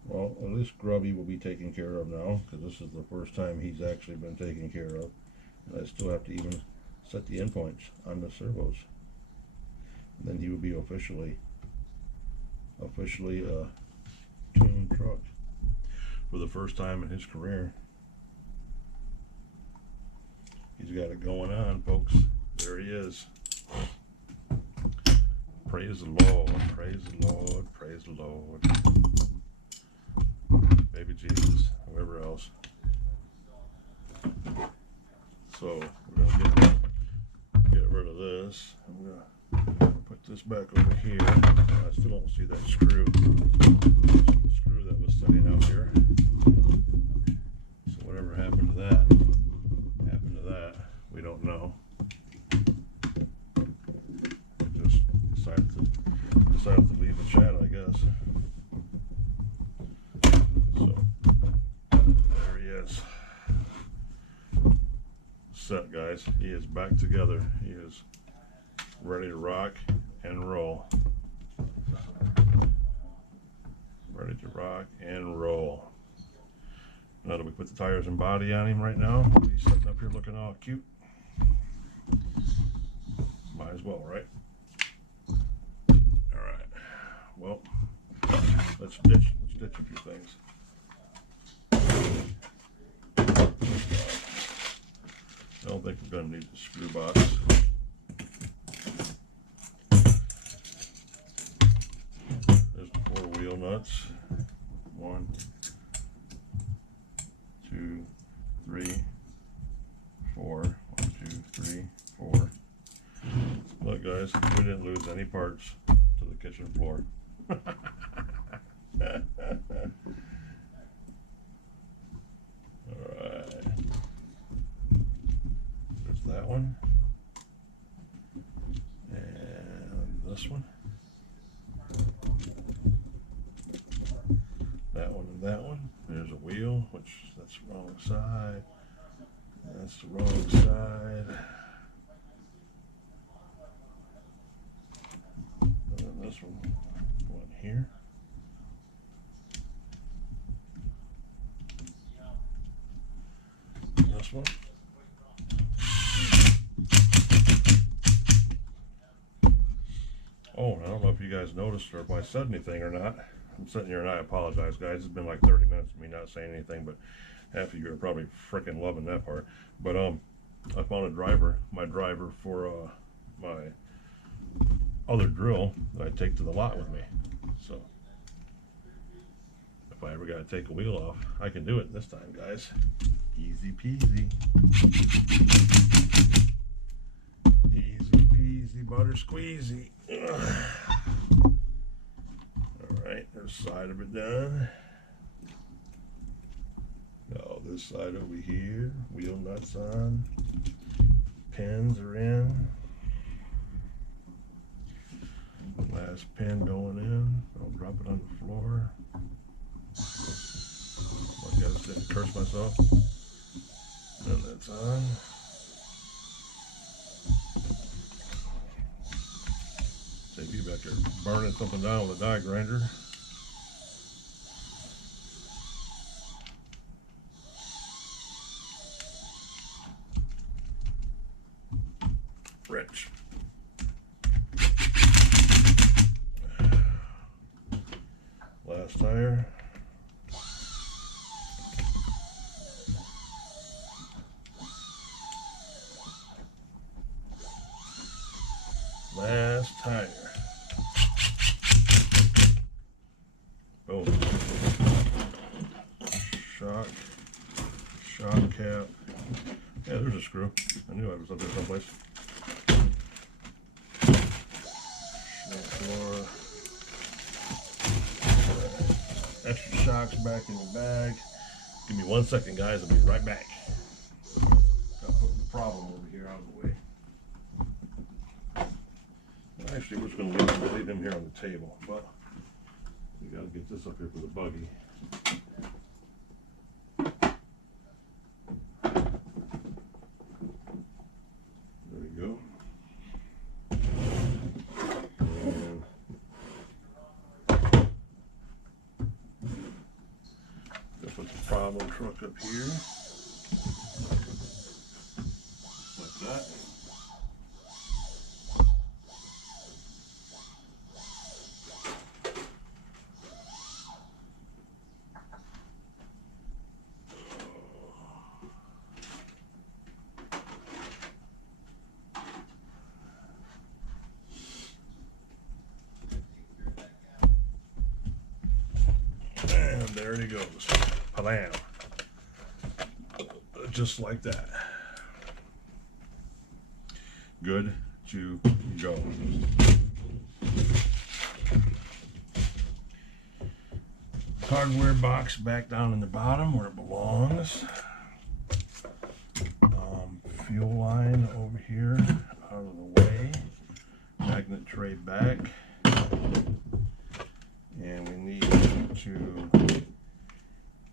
Well, at least Grubby will be taken care of now, because this is the first time he's actually been taken care of. And I still have to even set the endpoints on the servos. And then he will be officially a tuned truck for the first time in his career. He's got it going on, folks. There he is. Praise the Lord, praise the Lord, praise the Lord. Baby Jesus, whoever else. So we're gonna get rid of this. I'm gonna put this this back over here. I still don't see that screw. The screw that was sitting out here. So whatever happened to that, we don't know. I just decided to leave the chat, I guess. So there he is. Set, guys. He is back together. He is ready to rock and roll. Ready to rock and roll. Now that we put the tires and body on him right now, he's sitting up here looking all cute. Might as well, right? All right. Well, let's ditch a few things. I don't think we're going to need the screw box. There's the 4 wheel nuts. 1, 2, 3, 4. 1, 2, 3, 4. Look, guys, we didn't lose any parts to the kitchen floor. Alright. There's that one. And this one. That one and that one. There's a wheel, which that's the wrong side. That's the wrong side. And then this one going here. This one. Oh, I don't know if you guys noticed or if I said anything or not. I'm sitting here and I apologize, guys. It's been like 30 minutes of me not saying anything, but half of you are probably freaking loving that part. But I found a driver, my driver for my other drill that I take to the lot with me. So if I ever got to take a wheel off, I can do it this time, guys. Easy peasy. Easy peasy butter squeezy. Alright, there's side of it done. Now this side over here, wheel nuts on, pins are in. Last pin going in. I'll drop it on the floor. I guess I didn't curse myself. And that's on. Save you back there burning something down with a die grinder. Rich. Last tire. Last tire. Boom. Shock cap. Yeah, there's a screw. I knew I was up there someplace. Floor. Extra shocks back in the bag. Give me 1 second, guys. I'll be right back. Gotta put the problem over here out of the way. Actually, we're just going to leave him here on the table, but we got to get this up here for the buggy. There we go. And just put the problem truck up here, like that. And there he goes. Palam. Just like that. Good to go. Hardware box back down in the bottom where it belongs. Fuel line over here, out of the way. Magnet tray back. And we need to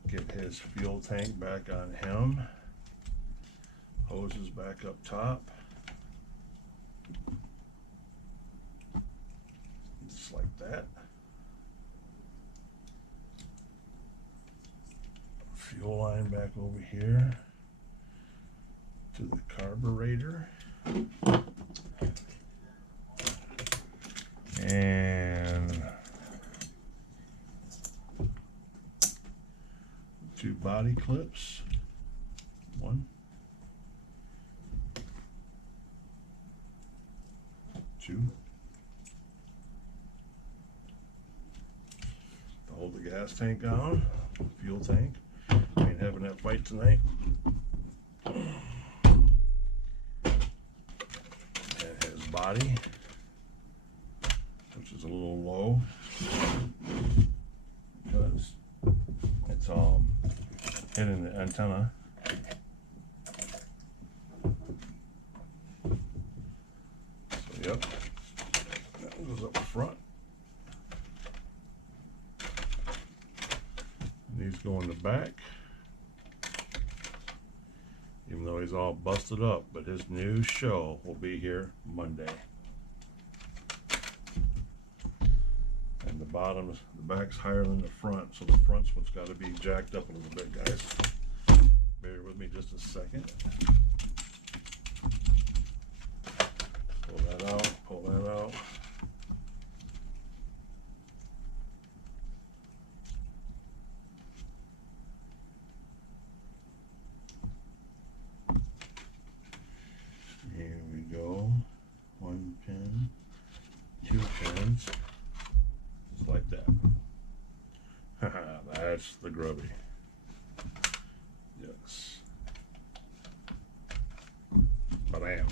get his fuel tank back on him. Hoses back up top. Just like that. Fuel line back over here to the carburetor. And 2 body clips. 1, 2. To hold the gas tank on, fuel tank. Ain't having that fight tonight. And his body, which is a little low because it's hitting the antenna. So yep, that goes up front. These go in the back. Even though he's all busted up, but his new show will be here Monday. And the bottom, the back's higher than the front, so the front's what's got to be jacked up a little bit, guys. Bear with me just a second. Pull that out, pull that out. Here we go. 1 pin, 2 pins, just like that. Haha, that's the Grubby. Yes. Bam.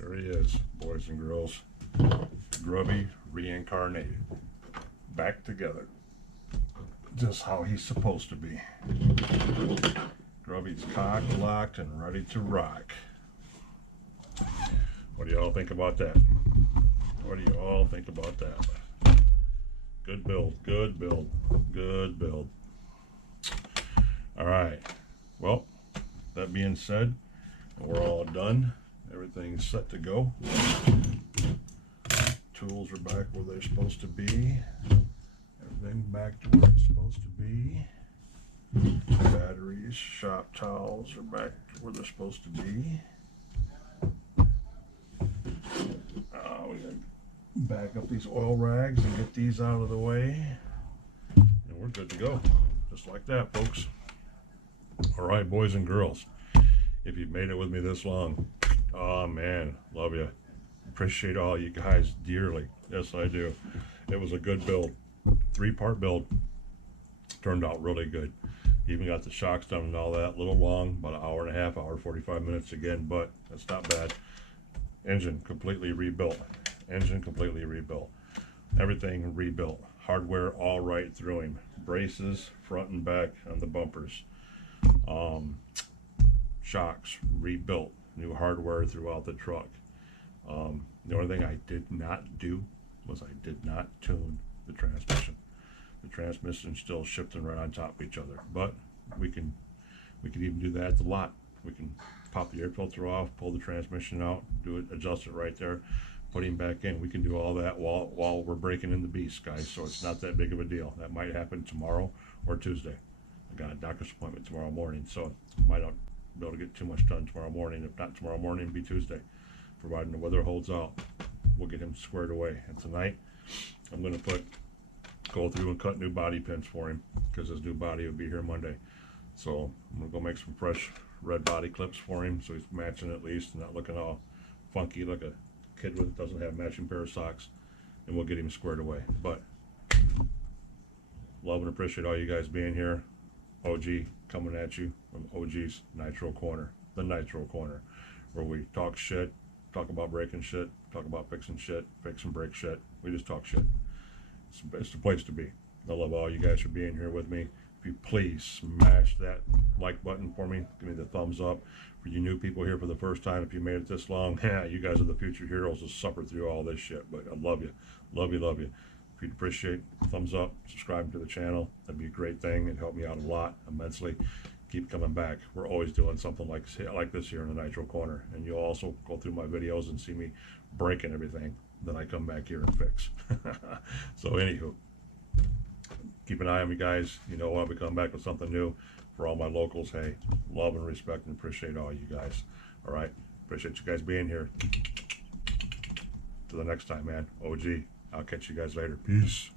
There he is, boys and girls. Grubby reincarnated. Back together. Just how he's supposed to be. Grubby's cocked, locked, and ready to rock. What do you all think about that? What do you all think about that? Good build, good build, good build. All right. Well, that being said, we're all done. Everything's set to go. Tools are back where they're supposed to be. Everything back to where it's supposed to be. Batteries, shop towels are back to where they're supposed to be. We gotta back up these oil rags and get these out of the way. And we're good to go. Just like that, folks. All right, boys and girls. If you've made it with me this long, oh man, love you. Appreciate all you guys dearly. Yes, I do. It was a good build. 3-part build. Turned out really good. Even got the shocks done and all that. A little long, about an hour and a half, hour 45 minutes again, but that's not bad. Engine completely rebuilt. Engine completely rebuilt. Everything rebuilt. Hardware all right through him. Braces, front and back on the bumpers. Shocks rebuilt. New hardware throughout the truck. The only thing I did not do was I did not tune the transmission. The transmission's still shifting right on top of each other, but we can even do that at the lot. We can pop the air filter off, pull the transmission out, do it, adjust it right there, put him back in. We can do all that while we're breaking in the beast, guys, so it's not that big of a deal. That might happen tomorrow or Tuesday. I got a doctor's appointment tomorrow morning, so might not be able to get too much done tomorrow morning. If not tomorrow morning, it'll be Tuesday. Providing the weather holds out, we'll get him squared away. And tonight, I'm going to go through and cut new body pins for him, because his new body will be here Monday. So I'm going to go make some fresh red body clips for him, so he's matching at least, and not looking all funky like a kid with doesn't have a matching pair of socks. And we'll get him squared away. But love and appreciate all you guys being here. OG coming at you from OG's Nitro Corner, the Nitro Corner, where we talk shit, talk about breaking shit, talk about fixing shit, fix and break shit. We just talk shit. It's the place to be. I love all you guys for being here with me. If you please smash that like button for me, give me the thumbs up. For you new people here for the first time, if you made it this long, you guys are the future heroes to suffer through all this shit. But I love you, love you, love you. If you'd appreciate, thumbs up, subscribe to the channel. That'd be a great thing. It'd help me out a lot, immensely. Keep coming back. We're always doing something like this here in the Nitro Corner, and you'll also go through my videos and see me breaking everything. Then I come back here and fix. So anywho, keep an eye on me, guys. You know, I'll be coming back with something new. For all my locals, hey, love and respect and appreciate all you guys. All right, appreciate you guys being here. Till the next time, man. OG, I'll catch you guys later. Peace.